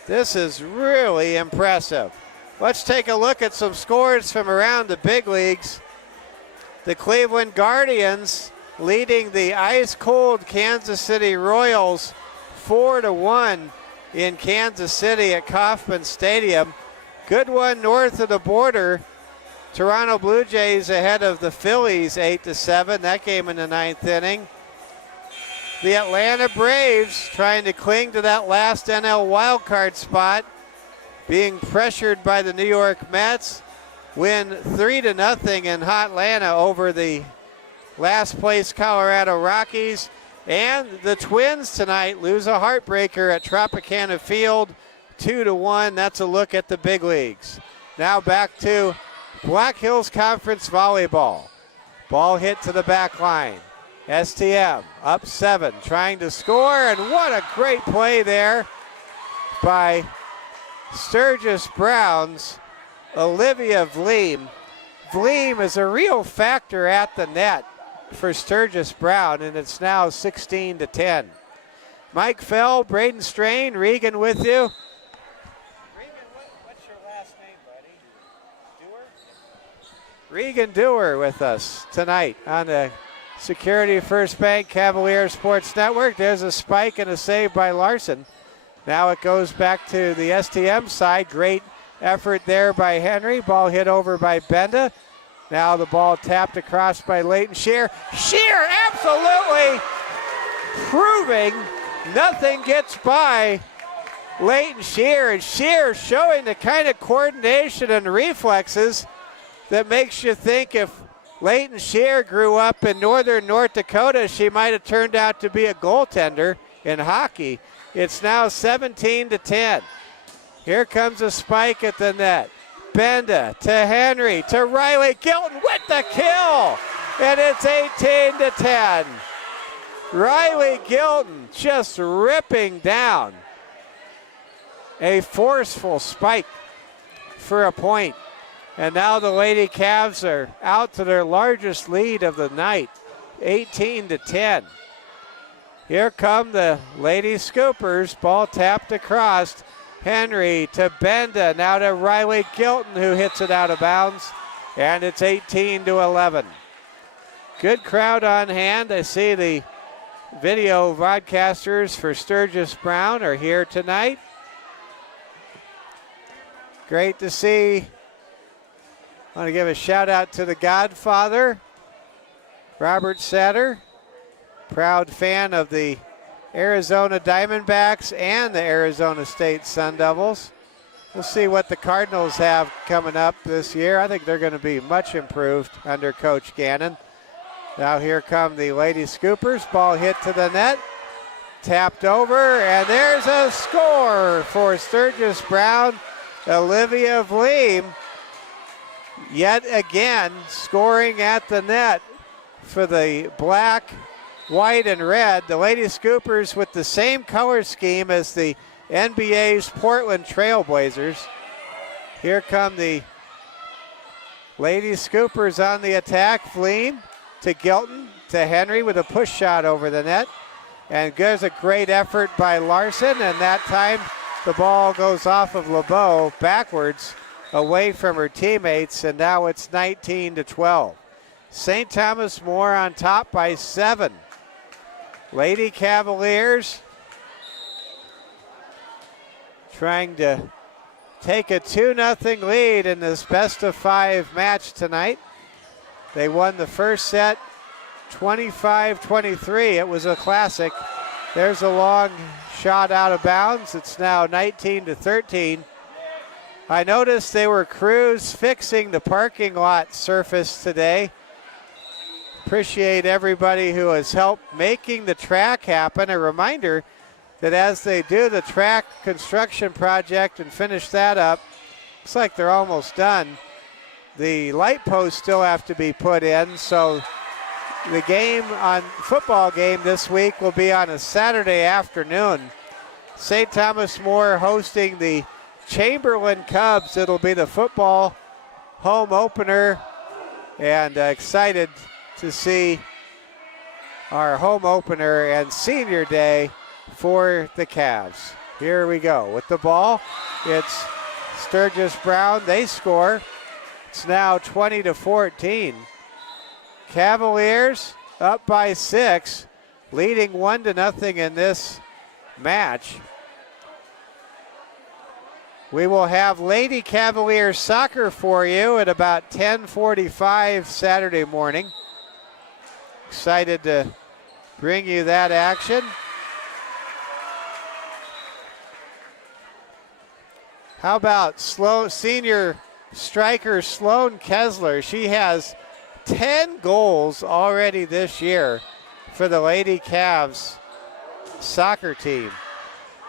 This is really impressive. Let's take a look at some scores from around the big leagues. The Cleveland Guardians leading the ice-cold Kansas City Royals 4-1 in Kansas City at Kauffman Stadium. Good one north of the border. Toronto Blue Jays ahead of the Phillies 8-7. That game in the 9th inning. The Atlanta Braves trying to cling to that last NL wildcard spot, being pressured by the New York Mets. Win 3-0 in Hotlanta over the last place Colorado Rockies. And the Twins tonight lose a heartbreaker at Tropicana Field 2-1. That's a look at the big leagues. Now back to Black Hills Conference Volleyball. Ball hit to the back line. STM up 7, trying to score, and what a great play there by Sturgis Brown's Olivia Vleem. Vleem is a real factor at the net for Sturgis Brown, and it's now 16-10. Mike Fell, Braden Strain, Regan with you. Regan, what's your last name, buddy? Dewar? Regan Dewar with us tonight on the Security First Bank Cavalier Sports Network. There's a spike and a save by Larson. Now it goes back to the STM side. Great effort there by Henry. Ball hit over by Benda. Now the ball tapped across by Leighton Shear. Shear absolutely proving nothing gets by Leighton Shear. And Shear showing the kind of coordination and reflexes that makes you think if Leighton Shear grew up in northern North Dakota, she might have turned out to be a goaltender in hockey. It's now 17-10. Here comes a spike at the net. Benda to Henry to Riley Gilton with the kill. And it's 18-10. Riley Gilton just ripping down a forceful spike for a point. And now the Lady Cavs are out to their largest lead of the night, 18-10. Here come the Lady Scoopers. Ball tapped across. Henry to Benda, now to Riley Gilton, who hits it out of bounds. And it's 18-11. Good crowd on hand. I see the video broadcasters for Sturgis Brown are here tonight. Great to see. I want to give a shout out to the Godfather, Robert Satter, proud fan of the Arizona Diamondbacks and the Arizona State Sun Devils. We'll see what the Cardinals have coming up this year. I think they're going to be much improved under Coach Gannon. Now here come the Lady Scoopers. Ball hit to the net, tapped over, and there's a score for Sturgis Brown. Olivia Vleem yet again scoring at the net for the black, white, and red. The Lady Scoopers with the same color scheme as the NBA's Portland Trailblazers. Here come the Lady Scoopers on the attack. Vleem to Gilton to Henry with a push shot over the net. And there's a great effort by Larson, and that time the ball goes off of LeBeau backwards away from her teammates, and now it's 19-12. St. Thomas More on top by 7. Lady Cavaliers trying to take a 2-0 lead in this best-of-5 match tonight. They won the first set 25-23. It was a classic. There's a long shot out of bounds. It's now 19-13. I noticed they were crews fixing the parking lot surface today. Appreciate everybody who has helped making the track happen. A reminder that as they do the track construction project and finish that up, looks like they're almost done. The light posts still have to be put in, so the football game this week will be on a Saturday afternoon. St. Thomas More hosting the Chamberlain Cubs. It'll be the football home opener, and excited to see our home opener and senior day for the Cavs. Here we go with the ball. It's Sturgis Brown. They score. It's now 20-14. Cavaliers up by 6, leading 1-0 in this match. We will have Lady Cavaliers soccer for you at about 10:45 Saturday morning. Excited to bring you that action. How about senior striker Sloan Kessler? She has 10 goals already this year for the Lady Cavs soccer team.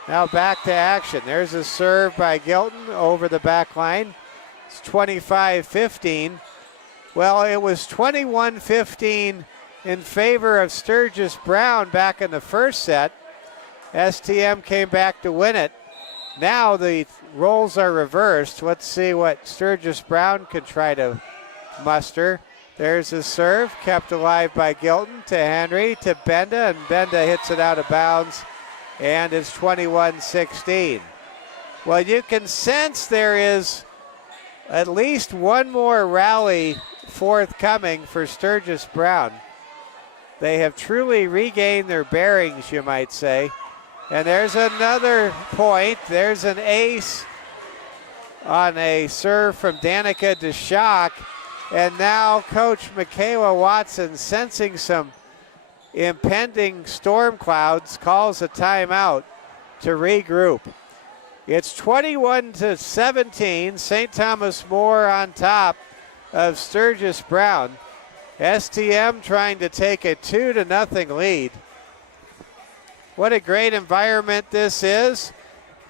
Now back to action. There's a serve by Gilton over the back line. It's 25-15. Well, it was 21-15 in favor of Sturgis Brown back in the first set. STM came back to win it. Now the roles are reversed. Let's see what Sturgis Brown can try to muster. There's a serve, kept alive by Gilton to Henry to Benda, and Benda hits it out of bounds, and it's 21-16. Well, you can sense there is at least one more rally forthcoming for Sturgis Brown. They have truly regained their bearings, you might say. And there's another point. There's an ace on a serve from Danica DeShock. And now Coach Michaela Watson, sensing some impending storm clouds, calls a timeout to regroup. It's 21-17. St. Thomas More on top of Sturgis Brown. STM trying to take a 2-0 lead. What a great environment this is.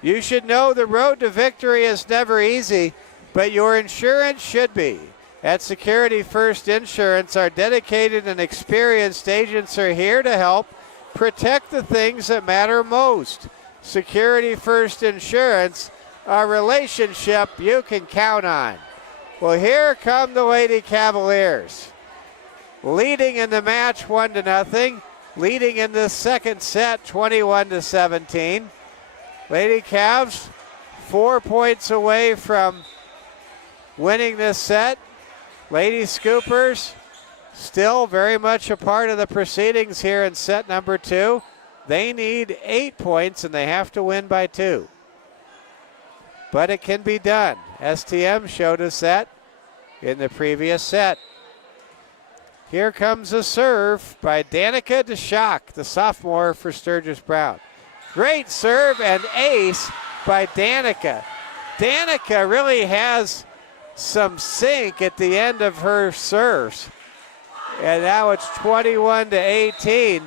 You should know the road to victory is never easy, but your insurance should be. At Security First Insurance, our dedicated and experienced agents are here to help protect the things that matter most. Security First Insurance, a relationship you can count on. Well, here come the Lady Cavaliers. Leading in the match 1-0. Leading in the second set 21-17. Lady Cavs 4 points away from winning this set. Lady Scoopers still very much a part of the proceedings here in set number 2. They need 8 points and they have to win by 2. But it can be done. STM showed us that in the previous set. Here comes a serve by Danica DeShock, the sophomore for Sturgis Brown. Great serve and ace by Danica. Danica really has some sink at the end of her serves. And now it's 21-18.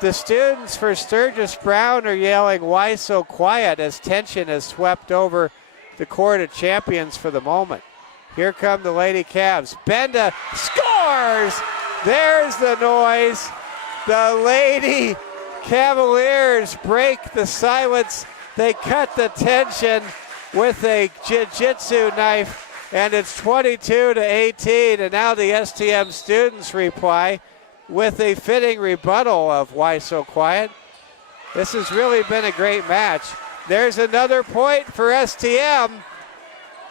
The students for Sturgis Brown are yelling, "Why so quiet?" as tension has swept over the court of champions for the moment. Here come the Lady Cavs. Benda scores! There's the noise. The Lady Cavaliers break the silence. They cut the tension with a jiu-jitsu knife, and it's 22-18. And now the STM students reply with a fitting rebuttal of "Why so quiet?" This has really been a great match. There's another point for STM.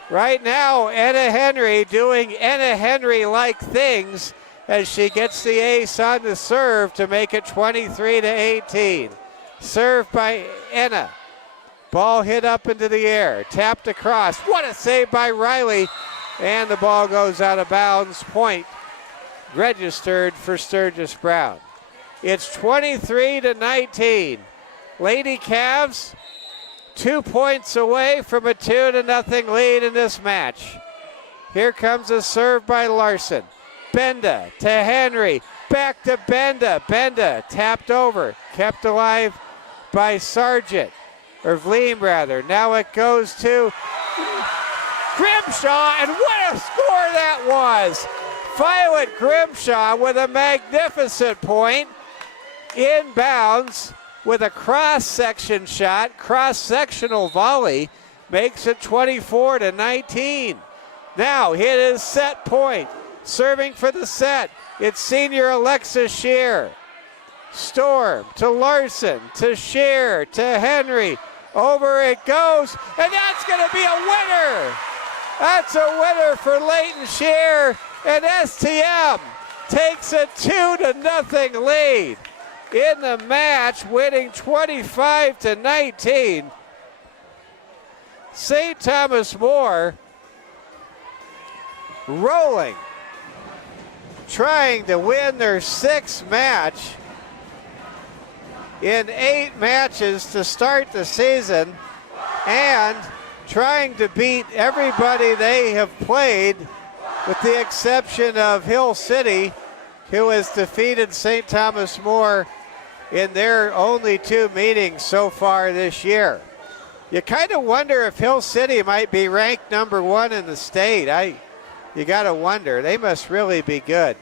Right now, Anna Henry doing Anna Henry-like things as she gets the ace on the serve to make it 23-18. Served by Anna. Ball hit up into the air, tapped across. What a save by Riley. And the ball goes out of bounds. Point registered for Sturgis Brown. It's 23-19. Lady Cavs 2 points away from a 2-0 lead in this match. Here comes a serve by Larson. Benda to Henry. Back to Benda. Benda tapped over. Kept alive by Sargent. Or Vleem rather. Now it goes to Grimshaw, and what a score that was! Violet Grimshaw with a magnificent point. Inbounds with a cross-section shot, cross-sectional volley, makes it 24-19. Now hit his set point. Serving for the set, it's senior Alexis Shear. Storm to Larson, to Shear, to Henry. Over it goes, and that's going to be a winner. That's a winner for Leighton Shear, and STM takes a 2-0 lead in the match, winning 25-19. St. Thomas More rolling, trying to win their sixth match in 8 matches to start the season, and trying to beat everybody they have played, with the exception of Hill City, who has defeated St. Thomas More in their only 2 meetings so far this year. You kind of wonder if Hill City might be ranked number 1 in the state. You got to wonder. They must really be good.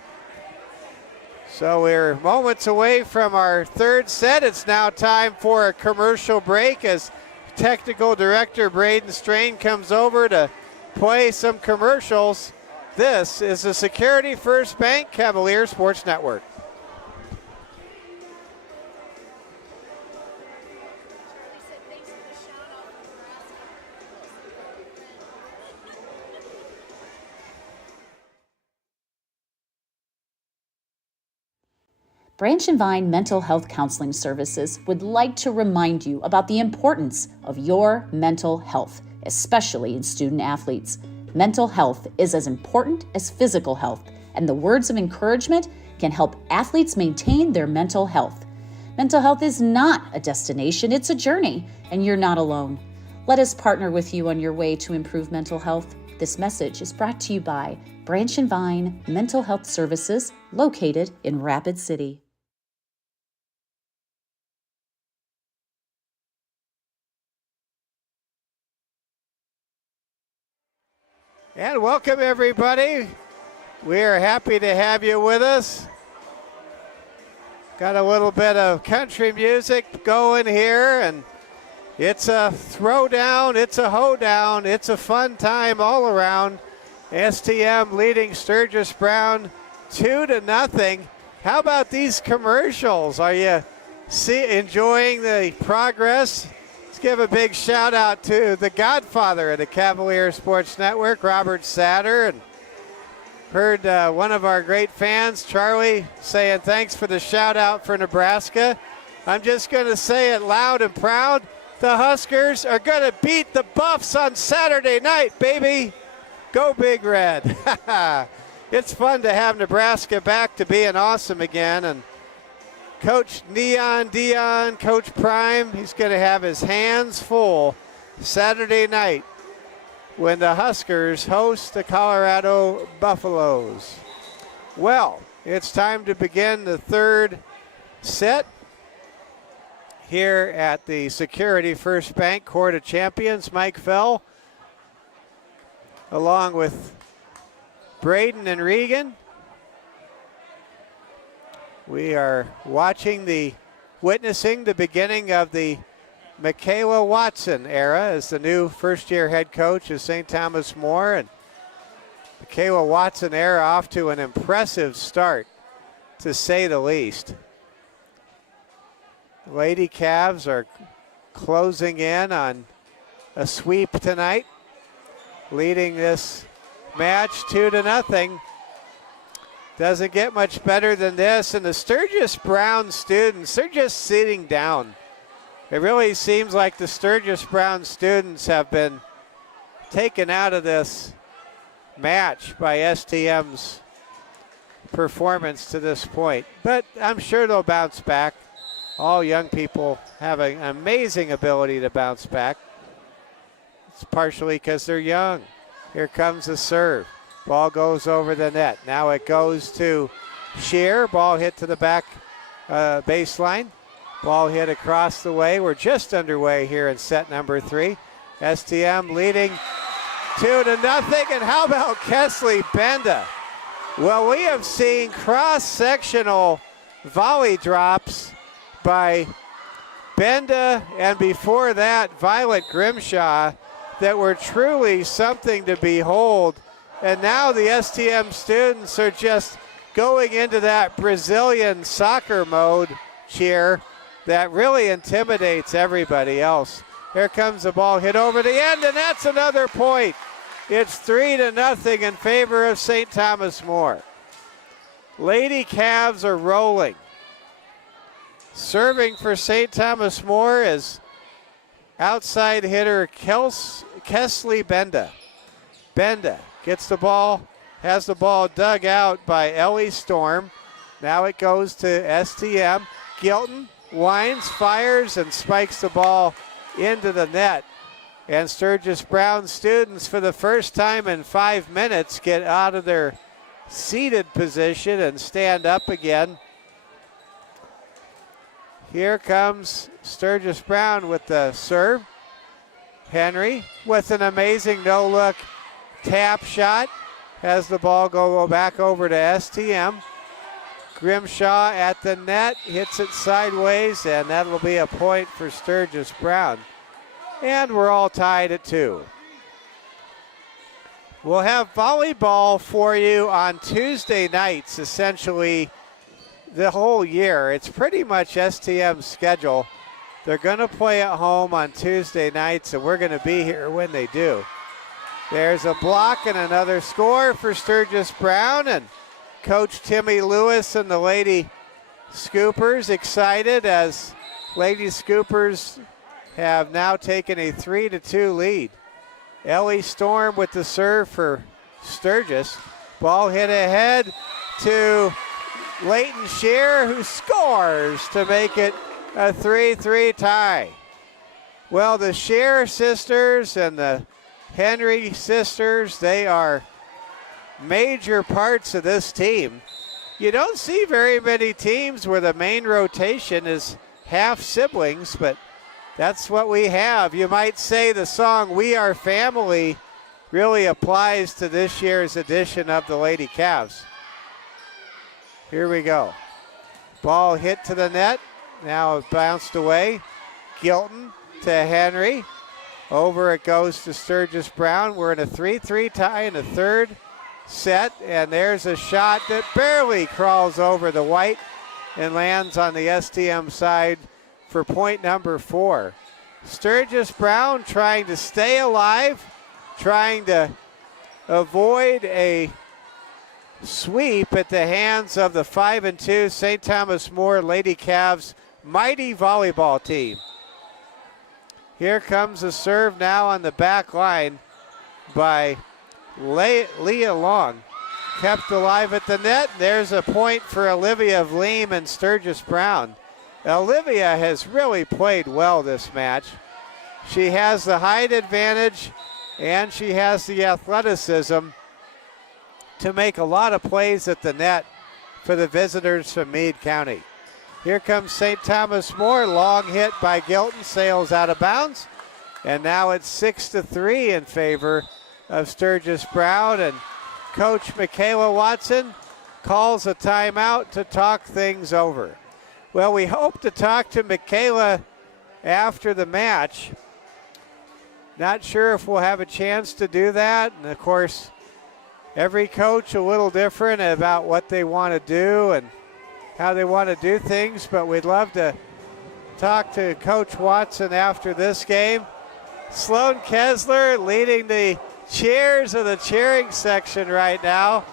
So we're moments away from our third set. It's now time for a commercial break as Technical Director Braden Strain comes over to play some commercials. This is the Security First Bank Cavalier Sports Network. Branch and Vine Mental Health Counseling Services would like to remind you about the importance of your mental health, especially in student athletes. Mental health is as important as physical health, and the words of encouragement can help athletes maintain their mental health. Mental health is not a destination, it's a journey, and you're not alone. Let us partner with you on your way to improve mental health. This message is brought to you by Branch and Vine Mental Health Services, located in Rapid City. And welcome, everybody. We are happy to have you with us. Got a little bit of country music going here, and it's a throwdown, it's a hoedown, it's a fun time all around. STM leading Sturgis Brown 2-0. How about these commercials? Are you enjoying the progress? Let's give a big shout out to the godfather of the Cavalier Sports Network, Robert Satter. And heard one of our great fans, Charlie, saying thanks for the shout out for Nebraska. I'm just going to say it loud and proud. The Huskers are going to beat the Buffs on Saturday night, baby. Go Big Red. It's fun to have Nebraska back to being awesome again. And Coach Neon Dion, Coach Prime, he's going to have his hands full Saturday night when the Huskers host the Colorado Buffaloes. Well, it's time to begin the third set here at the Security First Bank Court of Champions. Mike Fell, along with Braden and Regan. We are witnessing the beginning of the Michaela Watson era as the new first-year head coach of St. Thomas More. And Michaela Watson era off to an impressive start, to say the least. Lady Cavs are closing in on a sweep tonight. leading this match 2-0. Doesn't get much better than this. And the Sturgis Brown students, they're just sitting down. It really seems like the Sturgis Brown students have been taken out of this match by STM's performance to this point. But I'm sure they'll bounce back. All young people have an amazing ability to bounce back. It's partially because they're young. Here comes the serve. Ball goes over the net. Now it goes to Shear. Ball hit to the back baseline. Ball hit across the way. We're just underway here in set number 3. STM leading 2-0. And how about Kesley Benda? Well, we have seen cross-sectional volley drops by Benda and before that Violet Grimshaw that were truly something to behold. And now the STM students are just going into that Brazilian soccer mode cheer that really intimidates everybody else. Here comes the ball hit over the end, and that's another point. It's 3-0 in favor of St. Thomas More. Lady Cavs are rolling. Serving for St. Thomas More is outside hitter Kesley Benda. Benda gets the ball, has the ball dug out by Ellie Storm. Now it goes to STM. Gilton winds, fires, and spikes the ball into the net. And Sturgis Brown students, for the first time in 5 minutes, get out of their seated position and stand up again. Here comes Sturgis Brown with the serve. Henry with an amazing no-look tap shot. Has the ball go back over to STM. Grimshaw at the net, hits it sideways, and that'll be a point for Sturgis Brown. And we're all tied at 2. We'll have volleyball for you on Tuesday nights, essentially the whole year. It's pretty much STM's schedule. They're going to play at home on Tuesday nights, and we're going to be here when they do. There's a block and another score for Sturgis Brown, and Coach Timmy Lewis and the Lady Scoopers excited as Lady Scoopers have now taken a 3-2 lead. Ellie Storm with the serve for Sturgis. Ball hit ahead to Leighton Shear, who scores to make it a 3-3 tie. Well, the Shear sisters and the Henry sisters, they are major parts of this team. You don't see very many teams where the main rotation is half siblings, but that's what we have. You might say the song "We Are Family" really applies to this year's edition of the Lady Cavs. Here we go. Ball hit to the net. Now it bounced away. Gilton to Henry. Over it goes to Sturgis Brown. We're in a 3-3 tie in the third set, and there's a shot that barely crawls over the white and lands on the STM side for point number 4. Sturgis Brown trying to stay alive, trying to avoid a sweep at the hands of the 5-2 St. Thomas More Lady Cavs mighty volleyball team. Here comes a serve now on the back line by Leah Long. Kept alive at the net. There's a point for Olivia Vleem and Sturgis Brown. Olivia has really played well this match. She has the height advantage and she has the athleticism to make a lot of plays at the net for the visitors from Meade County. Here comes St. Thomas More. Long hit by Gilton, sails out of bounds. And now it's 6-3 in favor of Sturgis Brown. And Coach Michaela Watson calls a timeout to talk things over. Well, we hope to talk to Michaela after the match. Not sure if we'll have a chance to do that. And of course, every coach a little different about what they want to do and how they want to do things, but we'd love to talk to Coach Watson after this game. Sloan Kessler leading the cheers of the cheering section right now.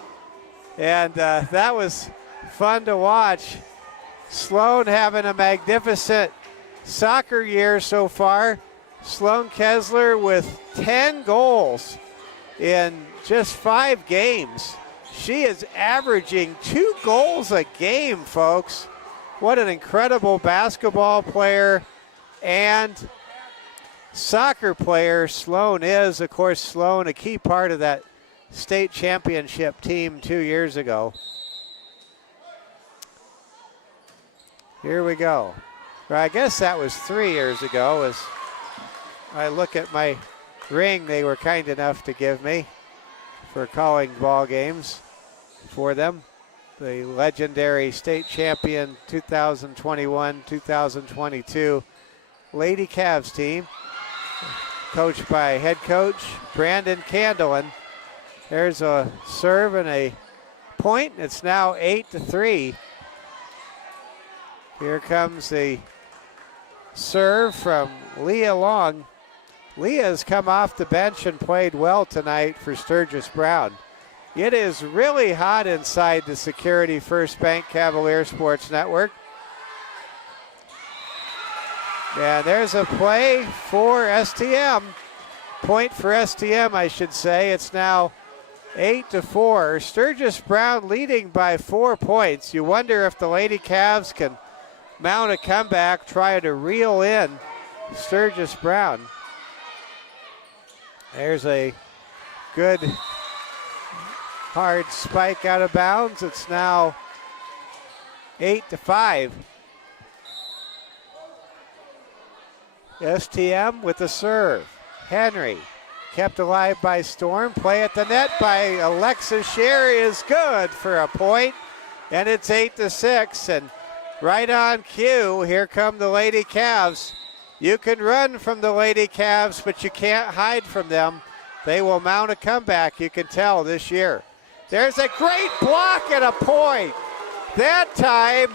And that was fun to watch. Sloan having a magnificent soccer year so far. Sloan Kessler with 10 goals in just 5 games. She is averaging 2 goals a game, folks. What an incredible basketball player and soccer player Sloan is. Of course, Sloan, a key part of that state championship team 2 years ago. Here we go. Well, I guess that was 3 years ago. As I look at my ring they were kind enough to give me for calling ball games for them. The legendary state champion 2021-2022 Lady Cavs team, coached by head coach Brandon Candelin. There's a serve and a point. It's now 8-3. Here comes the serve from Leah Long. Leah has come off the bench and played well tonight for Sturgis Brown. It is really hot inside the Security First Bank Cavalier Sports Network. And there's a play for STM. Point for STM, I should say. It's now 8-4. Sturgis Brown leading by 4 points. You wonder if the Lady Cavs can mount a comeback, try to reel in Sturgis Brown. There's a good hard spike out of bounds. It's now 8-5. STM with the serve. Henry kept alive by Storm. Play at the net by Alexis Scher is good for a point, and it's 8-6. And right on cue, here come the Lady Cavs. You can run from the Lady Cavs, but you can't hide from them. They will mount a comeback, you can tell, this year. There's a great block and a point. That time,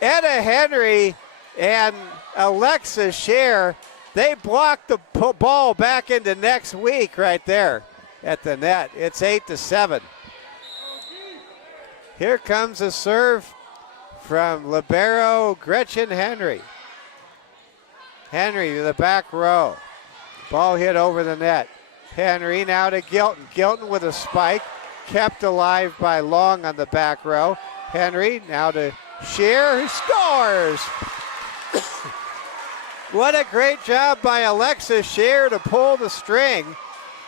Etta Henry and Alexis Scher, they blocked the ball back into next week right there at the net. It's 8-7. Here comes a serve from libero Gretchen Henry. Henry to the back row. Ball hit over the net. Henry now to Gilton. Gilton with a spike. Kept alive by Long on the back row. Henry now to Scher, who scores. What a great job by Alexis Scher to pull the string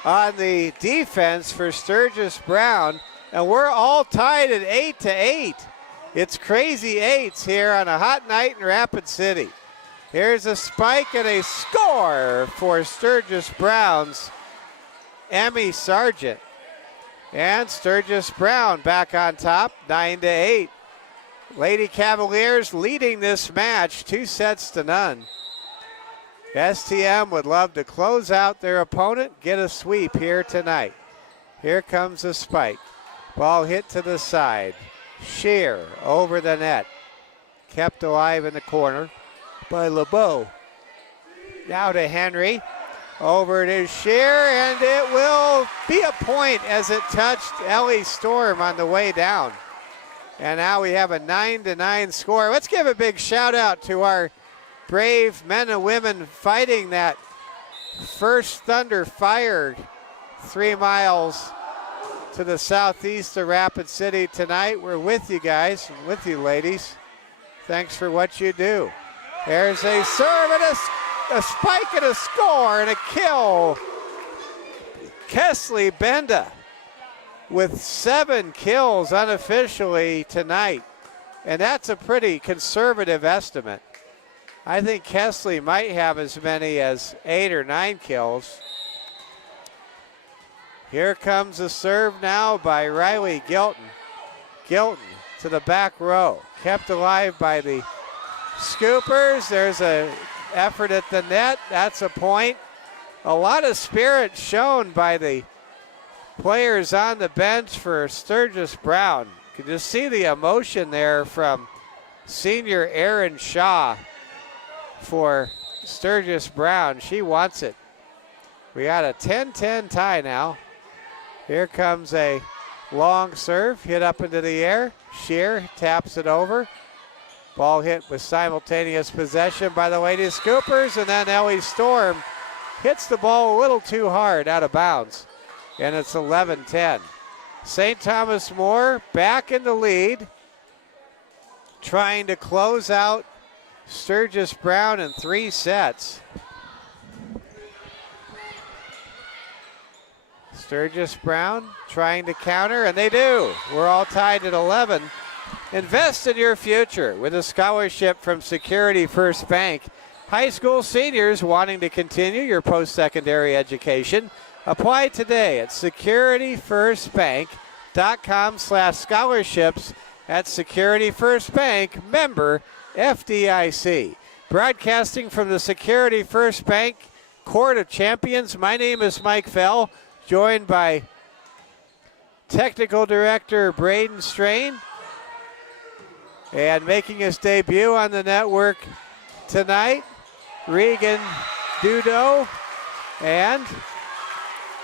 on the defense for Sturgis Brown. And we're all tied at 8-8. It's crazy eights here on a hot night in Rapid City. Here's a spike and a score for Sturgis Brown's Emmy Sargent. And Sturgis Brown back on top, 9-8. Lady Cavaliers leading this match 2-0. STM would love to close out their opponent, get a sweep here tonight. Here comes the spike. Ball hit to the side. Scher over the net. Kept alive in the corner by LeBeau. Now to Henry. Over to Scher, and it will be a point as it touched Ellie Storm on the way down. And now we have a 9-9 score. Let's give a big shout out to our brave men and women fighting that first Thunder Fire 3 miles to the southeast of Rapid City tonight. We're with you guys, and with you ladies. Thanks for what you do. There's a serve and a spike and a score and a kill. Kesley Benda with 7 kills unofficially tonight. And that's a pretty conservative estimate. I think Kesley might have as many as 8 or 9 kills. Here comes a serve now by Riley Gilton. Gilton to the back row. Kept alive by the Scoopers. There's an effort at the net. That's a point. A lot of spirit shown by the players on the bench for Sturgis Brown. You can just see the emotion there from senior Erin Shaw for Sturgis Brown. She wants it. We got a 10-10 tie now. Here comes a long serve, hit up into the air. Shear taps it over. Ball hit with simultaneous possession by the Lady Scoopers, and then Ellie Storm hits the ball a little too hard out of bounds, and it's 11-10. St. Thomas More back in the lead, trying to close out Sturgis Brown in 3 sets. Sturgis Brown trying to counter, and they do. We're all tied at 11. Invest in your future with a scholarship from Security First Bank. High school seniors wanting to continue your post-secondary education, apply today at securityfirstbank.com/scholarships. At Security First Bank, member FDIC. Broadcasting from the Security First Bank Court of Champions, my name is Mike Fell, joined by Technical Director Braden Strain. And making his debut on the network tonight, Regan Dudo. And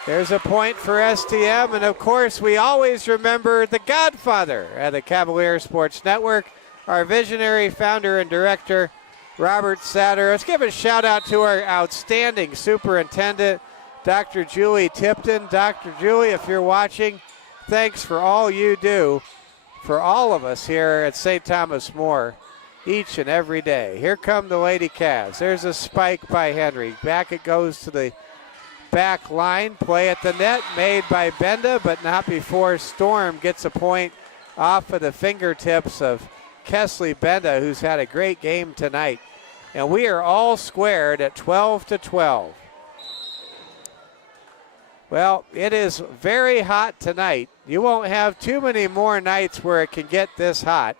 there's a point for STM. And of course, we always remember the godfather at the Cavalier Sports Network, our visionary founder and director, Robert Satter. Let's give a shout out to our outstanding superintendent, Dr. Julie Tipton. Dr. Julie, if you're watching, thanks for all you do for all of us here at St. Thomas More each and every day. Here come the Lady Cavs. There's a spike by Henry. Back it goes to the back line. Play at the net made by Benda, but not before Storm gets a point off of the fingertips of Kesley Benda, who's had a great game tonight. And we are all squared at 12-12. Well, it is very hot tonight. You won't have too many more nights where it can get this hot.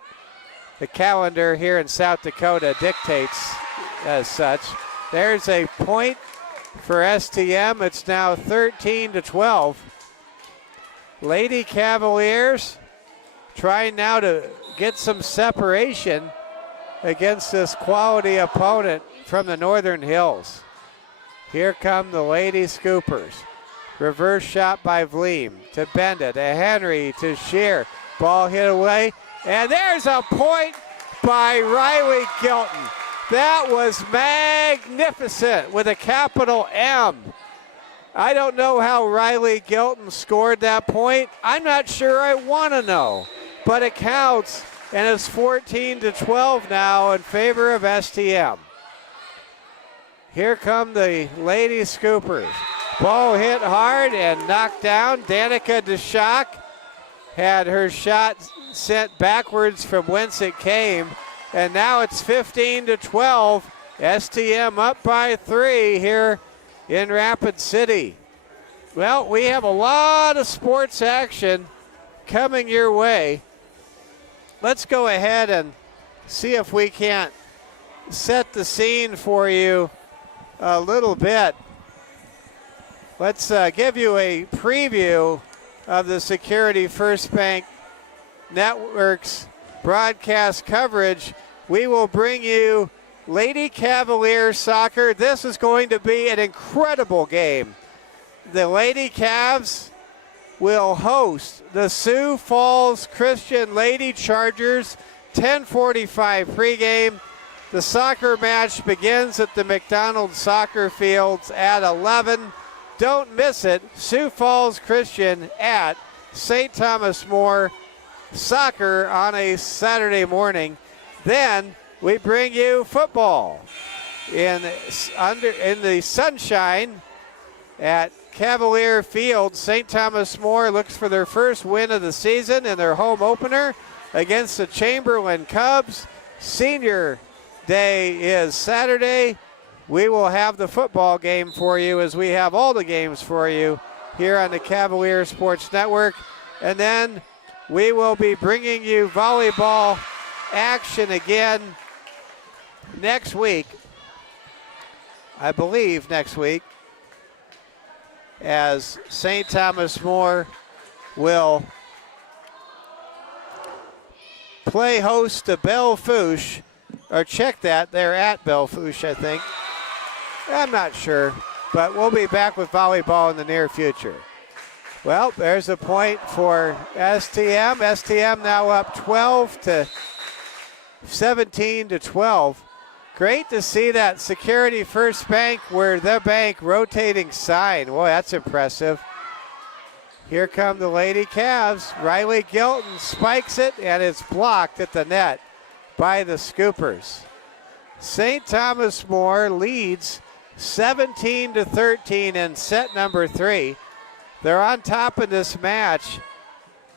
The calendar here in South Dakota dictates as such. There's a point for STM. It's now 13-12. Lady Cavaliers trying now to get some separation against this quality opponent from the Northern Hills. Here come the Lady Scoopers. Reverse shot by Vleem to Benda, to Henry, to Shear. Ball hit away, and there's a point by Riley Gilton. That was magnificent with a capital M. I don't know how Riley Gilton scored that point. I'm not sure I want to know, but it counts, and it's 14-12 now in favor of STM. Here come the Lady Scoopers. Ball hit hard and knocked down. Danica DeShock had her shot sent backwards from whence it came. And now it's 15-12. STM up by 3 here in Rapid City. Well, we have a lot of sports action coming your way. Let's go ahead and see if we can't set the scene for you a little bit. Let's give you a preview of the Security First Bank Network's broadcast coverage. We will bring you Lady Cavalier soccer. This is going to be an incredible game. The Lady Cavs will host the Sioux Falls Christian Lady Chargers, 10:45 pregame. The soccer match begins at the McDonald Soccer Fields at 11. Don't miss it. Sioux Falls Christian at St. Thomas More soccer on a Saturday morning. Then we bring you football in the sunshine at Cavalier Field. St. Thomas More looks for their first win of the season in their home opener against the Chamberlain Cubs. Senior Day is Saturday. We will have the football game for you, as we have all the games for you here on the Cavalier Sports Network. And then we will be bringing you volleyball action again next week. I believe next week, as St. Thomas More will play host to Belle Fourche, or check that, they're at Belle Fourche, I think. I'm not sure, but we'll be back with volleyball in the near future. Well, there's a point for STM. STM now up 17-12. Great to see that Security First Bank, where the bank rotating sign. Boy, that's impressive. Here come the Lady Cavs. Riley Gilton spikes it, and it's blocked at the net by the Scoopers. St. Thomas More leads 17-13 in set number 3. They're on top in this match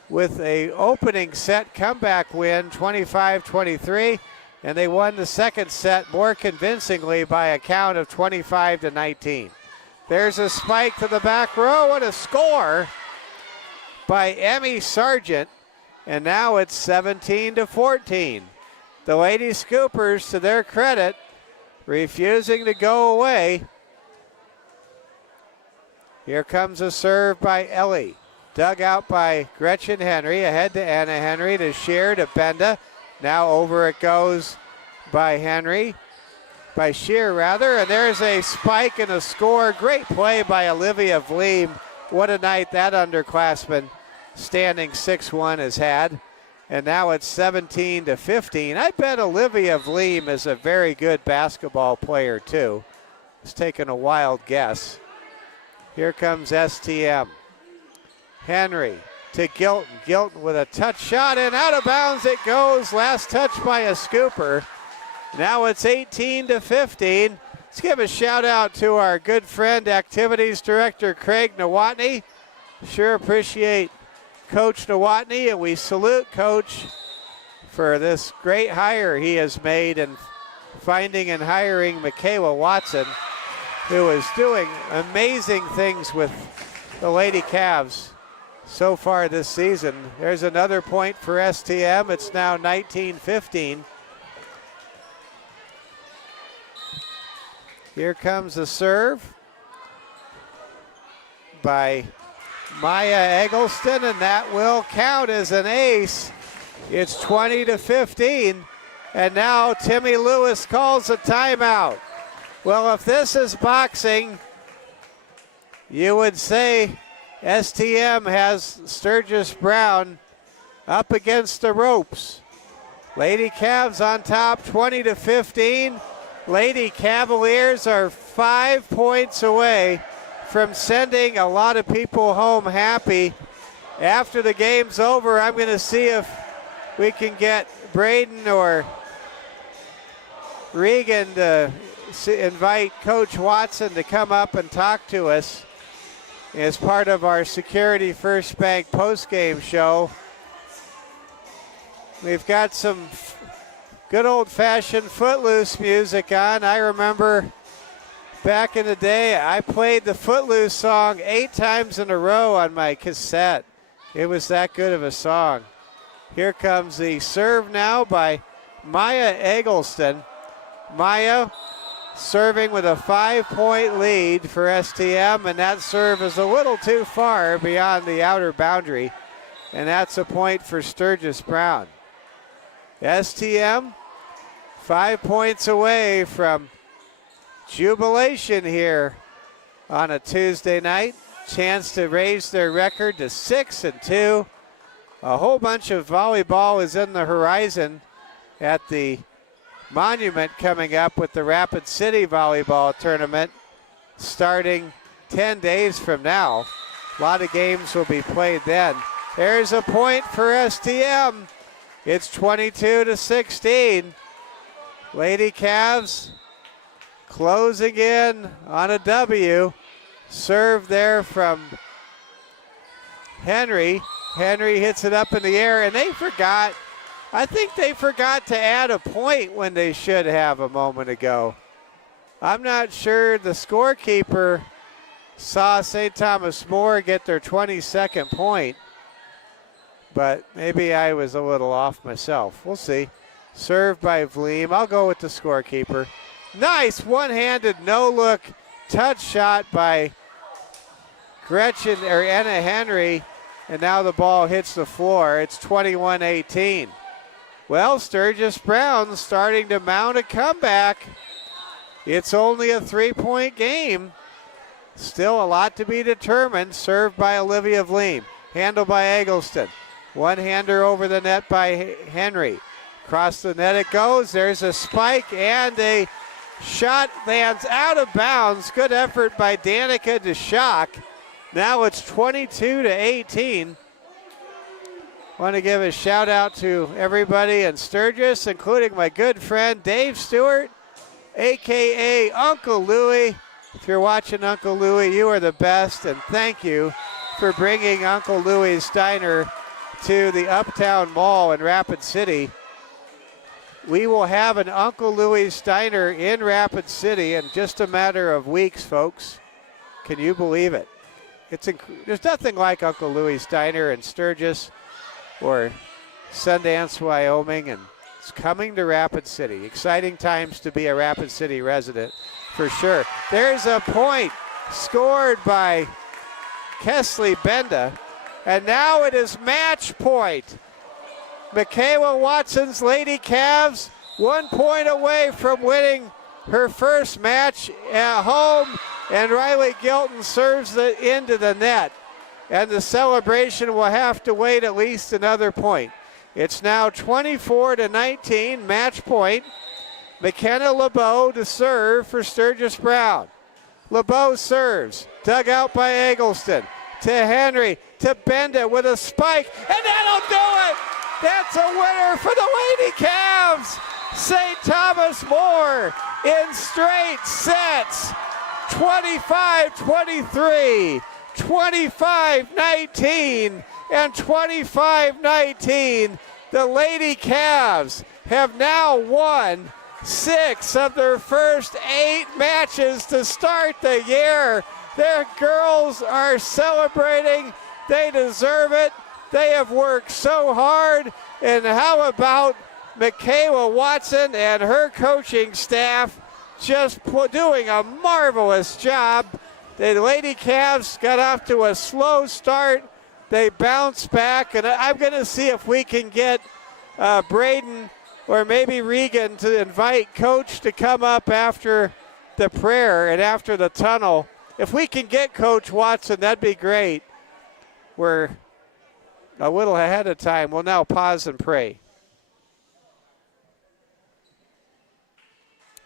with a opening set comeback win, 25-23, and they won the second set more convincingly by a count of 25-19. There's a spike to the back row and a score by Emmy Sargent, and now it's 17-14. The Lady Scoopers, to their credit, refusing to go away. Here comes a serve by Ellie. Dug out by Gretchen Henry. Ahead to Anna Henry, to Shear, to Benda. Now over it goes by Shear rather. And there's a spike and a score. Great play by Olivia Vleem. What a night that underclassman standing 6'1" has had. And now it's 17-15. I bet Olivia Vleem is a very good basketball player too. Just taking a wild guess. Here comes STM. Henry to Gilton. Gilton with a touch shot, and out of bounds it goes. Last touch by a Scooper. Now it's 18-15. Let's give a shout out to our good friend, Activities Director Craig Nowotny. Sure appreciate Coach Nowotny, and we salute Coach for this great hire he has made in finding and hiring Michaela Watson, who is doing amazing things with the Lady Cavs so far this season. There's another point for STM. It's now 19-15. Here comes the serve by Maya Eggleston, and that will count as an ace. It's 20-15, and now Timmy Lewis calls a timeout. Well, if this is boxing, you would say STM has Sturgis Brown up against the ropes. Lady Cavs on top, 20-15. Lady Cavaliers are 5 points away from sending a lot of people home happy. After the game's over, I'm going to see if we can get Braden or Regan to invite Coach Watson to come up and talk to us as part of our Security First Bank post-game show. We've got some good old-fashioned Footloose music on. I remember back in the day, I played the Footloose song 8 times in a row on my cassette. It was that good of a song. Here comes the serve now by Maya Eggleston. Maya serving with a 5-point lead for STM, and that serve is a little too far beyond the outer boundary, and that's a point for Sturgis Brown. STM 5 points away from jubilation here on a Tuesday night. Chance to raise their record to 6-2. A whole bunch of volleyball is in the horizon at the Monument coming up with the Rapid City Volleyball Tournament starting 10 days from now. A lot of games will be played then. There's a point for STM. It's 22-16. Lady Cavs closing in on a W. Serve there from Henry. Henry hits it up in the air, and I think they forgot to add a point when they should have a moment ago. I'm not sure the scorekeeper saw St. Thomas More get their 22nd point, but maybe I was a little off myself. We'll see. Served by Vleem. I'll go with the scorekeeper. Nice one-handed no-look touch shot by Anna Henry, and now the ball hits the floor. It's 21-18. Well, Sturgis Brown starting to mount a comeback. It's only a 3-point game. Still a lot to be determined. Served by Olivia Vleem. Handled by Eggleston. One-hander over the net by Henry. Across the net it goes. There's a spike and a shot lands out of bounds. Good effort by Danica DeShock. Now it's 22-18. Want to give a shout out to everybody in Sturgis, including my good friend Dave Stewart, AKA Uncle Louie. If you're watching Uncle Louie, you are the best, and thank you for bringing Uncle Louie's Diner to the Uptown Mall in Rapid City. We will have an Uncle Louie's Diner in Rapid City in just a matter of weeks, folks. Can you believe it? There's nothing like Uncle Louie's Diner in Sturgis or Sundance, Wyoming, and it's coming to Rapid City. Exciting times to be a Rapid City resident, for sure. There's a point scored by Kesley Benda, and now it is match point. Michaela Watson's Lady Cavs 1 point away from winning her first match at home, and Riley Gilton serves it into the net. And the celebration will have to wait at least another point. It's now 24-19, match point. McKenna LeBeau to serve for Sturgis Brown. LeBeau serves, dug out by Eggleston. To Henry, to Benda with a spike, and that'll do it! That's a winner for the Lady Cavs! St. Thomas More in straight sets. 25-23, 25-19, and 25-19. The Lady Cavs have now won 6 of their first 8 matches to start the year. Their girls are celebrating. They deserve it. They have worked so hard. And how about Michaela Watson and her coaching staff just doing a marvelous job. The Lady Cavs got off to a slow start. They bounced back, and I'm going to see if we can get Braden or maybe Regan to invite Coach to come up after the prayer and after the tunnel. If we can get Coach Watson, that'd be great. We're a little ahead of time. We'll now pause and pray.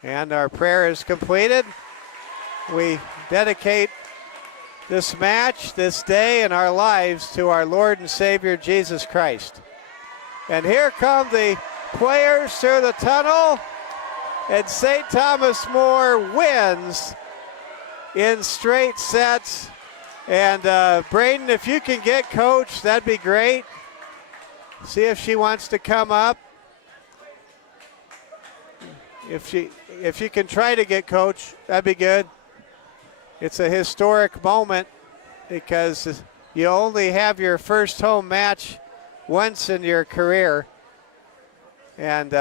And our prayer is completed. We dedicate this match, this day, and our lives to our Lord and Savior, Jesus Christ. And here come the players through the tunnel, and St. Thomas More wins in straight sets. And Braden, if you can get Coach, that'd be great. See if she wants to come up. If you can try to get Coach, that'd be good. It's a historic moment because you only have your first home match once in your career. And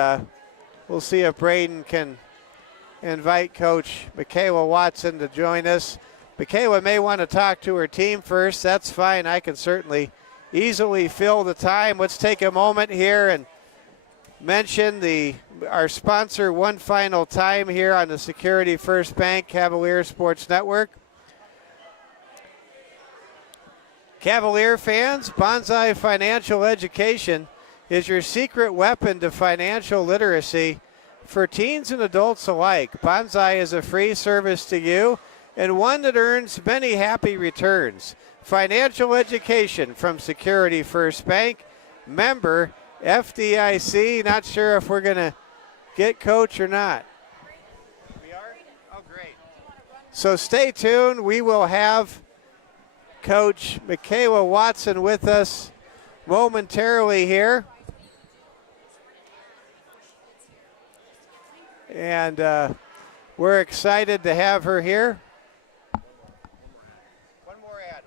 we'll see if Braden can invite Coach Michaela Watson to join us. Michaela may want to talk to her team first. That's fine. I can certainly easily fill the time. Let's take a moment here and mention our sponsor one final time here on the Security First Bank Cavalier Sports Network. Cavalier fans, Bonsai Financial Education is your secret weapon to financial literacy for teens and adults alike. Bonsai is a free service to you and one that earns many happy returns. Financial education from Security First Bank, member FDIC. Not sure if we're going to get Coach or not. We are? Oh, great. So stay tuned. We will have Coach Michaela Watson with us momentarily here. And we're excited to have her here. One more ad.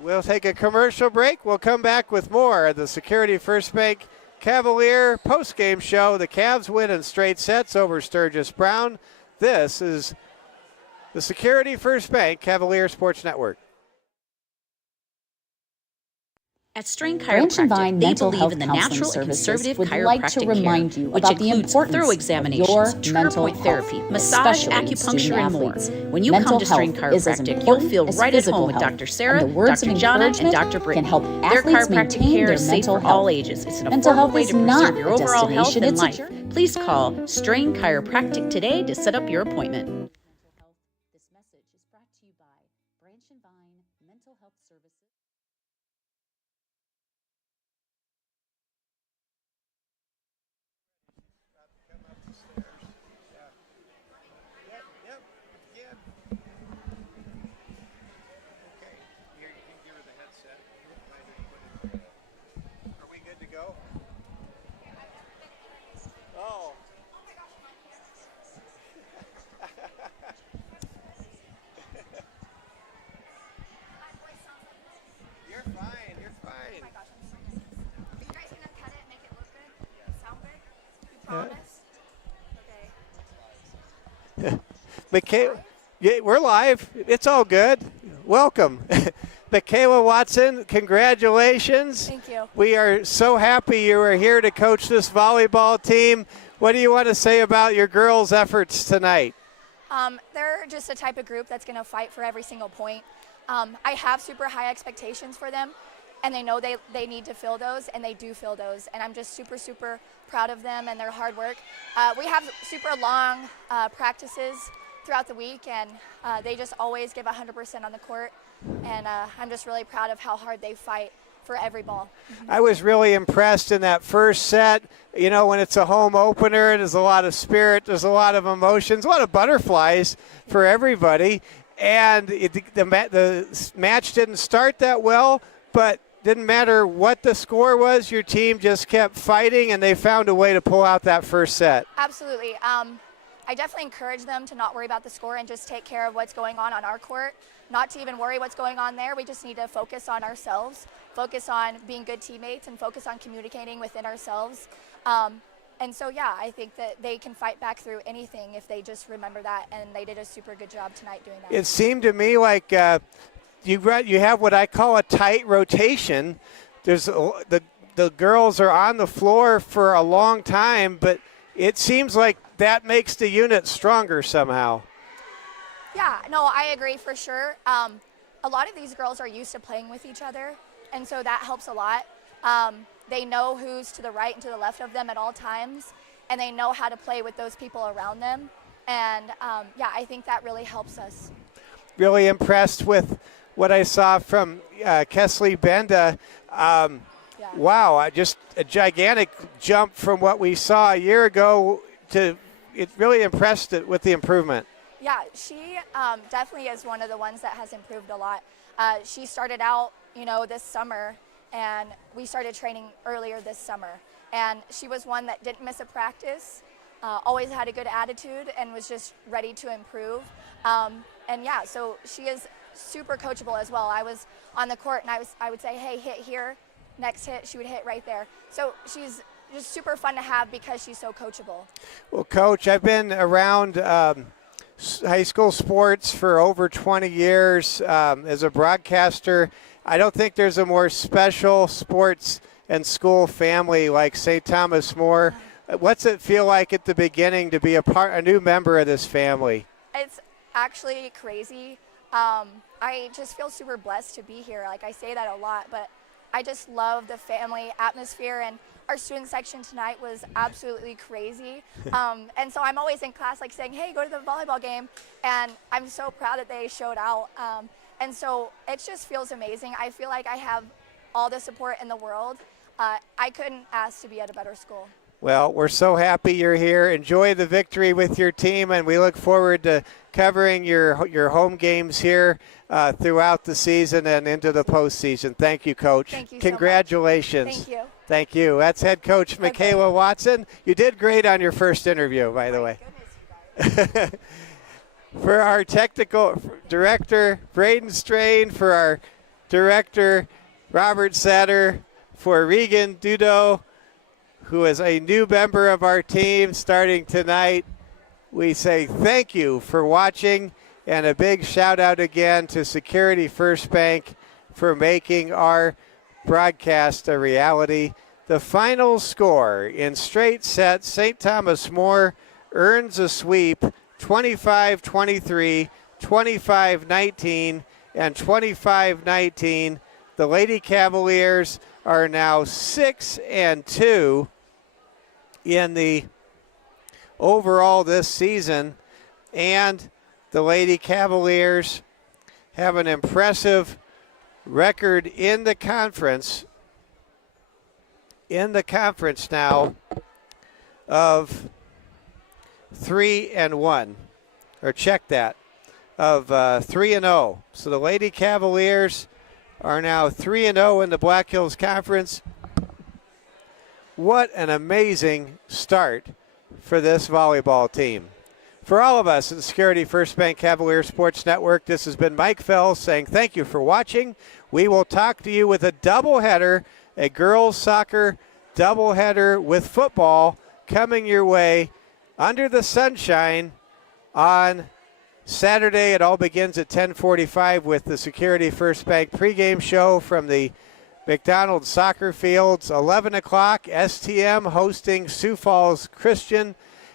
We'll take a commercial break. We'll come back with more of the Security First Bank Cavalier postgame show. The Cavs win in straight sets over Sturgis Brown. This is the Security First Bank Cavalier Sports Network. At Strain Branch and Vine Chiropractic, they Mental believe Health in the Counseling natural and Services conservative would chiropractic like to remind care, you which about the includes importance thorough of examinations, your turn mental point therapy, health, massage, especially student acupuncture, and more. athletes. When you Mental come to Strain health is as Chiropractic, you'll important feel as right at physical home with health, Dr. Sarah, and the words Dr. of Jana, and encouragement Dr. Brittany. can help Their athletes chiropractic maintain care their is safe mental for health. all ages. It's an Mental affordable health way is to preserve not your a overall health destination, and it's a life. journey. Please call Strain Chiropractic today to set up your appointment. This message is brought to you by Branch and Vine Mental Health Services. Yep. Yeah. Okay. Here, you can give her the headset. Are we good to go? Oh. You're fine. You're fine. Oh my gosh, I'm so nervous. Are you guys gonna cut it, make it look good? Sound good? You promise? Okay. Michaela, yeah, we're live. It's all good. Welcome. Michaela Watson, congratulations. Thank you. We are so happy you are here to coach this volleyball team. What do you want to say about your girls' efforts tonight? They're just a type of group that's gonna fight for every single point. I have super high expectations for them, and they know they need to fill those, and they do fill those. And I'm just super proud of them and their hard work. We have super long practices throughout the week, and they just always give 100% on the court. And I'm just really proud of how hard they fight for every ball. I was really impressed in that first set. You know, when it's a home opener, there's a lot of spirit, there's a lot of emotions, a lot of butterflies for everybody. And the match didn't start that well, but didn't matter what the score was, your team just kept fighting, and they found a way to pull out that first set. Absolutely. I definitely encourage them to not worry about the score and just take care of what's going on our court, not to even worry what's going on there. We just need to focus on ourselves, focus on being good teammates, and focus on communicating within ourselves. And so, yeah, I think that they can fight back through anything if they just remember that, and they did a super good job tonight doing that. It seemed to me like you have what I call a tight rotation. There's the girls are on the floor for a long time, but it seems like that makes the unit stronger somehow. Yeah, no, I agree for sure. A lot of these girls are used to playing with each other, and so that helps a lot. They know who's to the right and to the left of them at all times, and they know how to play with those people around them. And, yeah, I think that really helps us. Really impressed with what I saw from Kesley Benda. Yeah. Wow, just a gigantic jump from what we saw a year ago to it really impressed it with the improvement. Yeah, she definitely is one of the ones that has improved a lot. She started out, this summer, and we started training earlier this summer. And she was one that didn't miss a practice, always had a good attitude, and was just ready to improve. And yeah, so she is super coachable as well. I was on the court, and I would say, hey, hit here. Next hit, she would hit right there. So she's just super fun to have because she's so coachable. Well, Coach, I've been around high school sports for over 20 years as a broadcaster. I don't think there's a more special sports and school family like St. Thomas More. What's it feel like at the beginning to be a new member of this family? It's actually crazy. I just feel super blessed to be here. Like, I say that a lot, but I just love the family atmosphere, and our student section tonight was absolutely crazy. And so I'm always in class like saying, hey, go to the volleyball game, and I'm so proud that they showed out. And so it just feels amazing. I feel like I have all the support in the world. I couldn't ask to be at a better school. Well, we're so happy you're here. Enjoy the victory with your team, and we look forward to covering your home games here throughout the season and into the postseason. Thank you, Coach. Thank you Congratulations. so much. Thank you. Thank you. That's head coach Michaela Watson. You did great on your first interview, by the way. Goodness, you guys. For our technical director, Braden Strain, for our director, Robert Satter, for Regan Dudo, who is a new member of our team starting tonight, we say thank you for watching, and a big shout out again to Security First Bank for making our broadcast a reality. The final score in straight sets, St. Thomas More earns a sweep 25-23, 25-19, and 25-19. The Lady Cavaliers are now 6-2 in the overall this season, and the Lady Cavaliers have an impressive record in the conference now of 3-1, or check that, of 3-0. So the Lady Cavaliers are now 3-0 in the Black Hills Conference. What an amazing start for this volleyball team. For all of us at the Security First Bank Cavalier Sports Network, this has been Mike Fell saying thank you for watching. We will talk to you with a doubleheader, a girls soccer doubleheader with football coming your way under the sunshine on Saturday. It all begins at 10:45 with the Security First Bank pregame show from the McDonald's soccer fields. 11 o'clock, STM hosting Sioux Falls Christian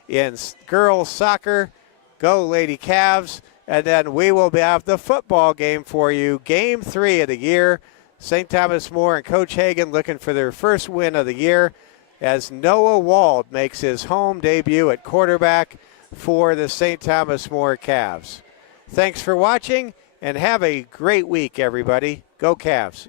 in girls soccer. Go Lady Cavs. And then we will have the football game for you. Game 3 of the year. St. Thomas More and Coach Hagan looking for their first win of the year as Noah Wald makes his home debut at quarterback for the St. Thomas More Cavs. Thanks for watching and have a great week, everybody. Go Cavs.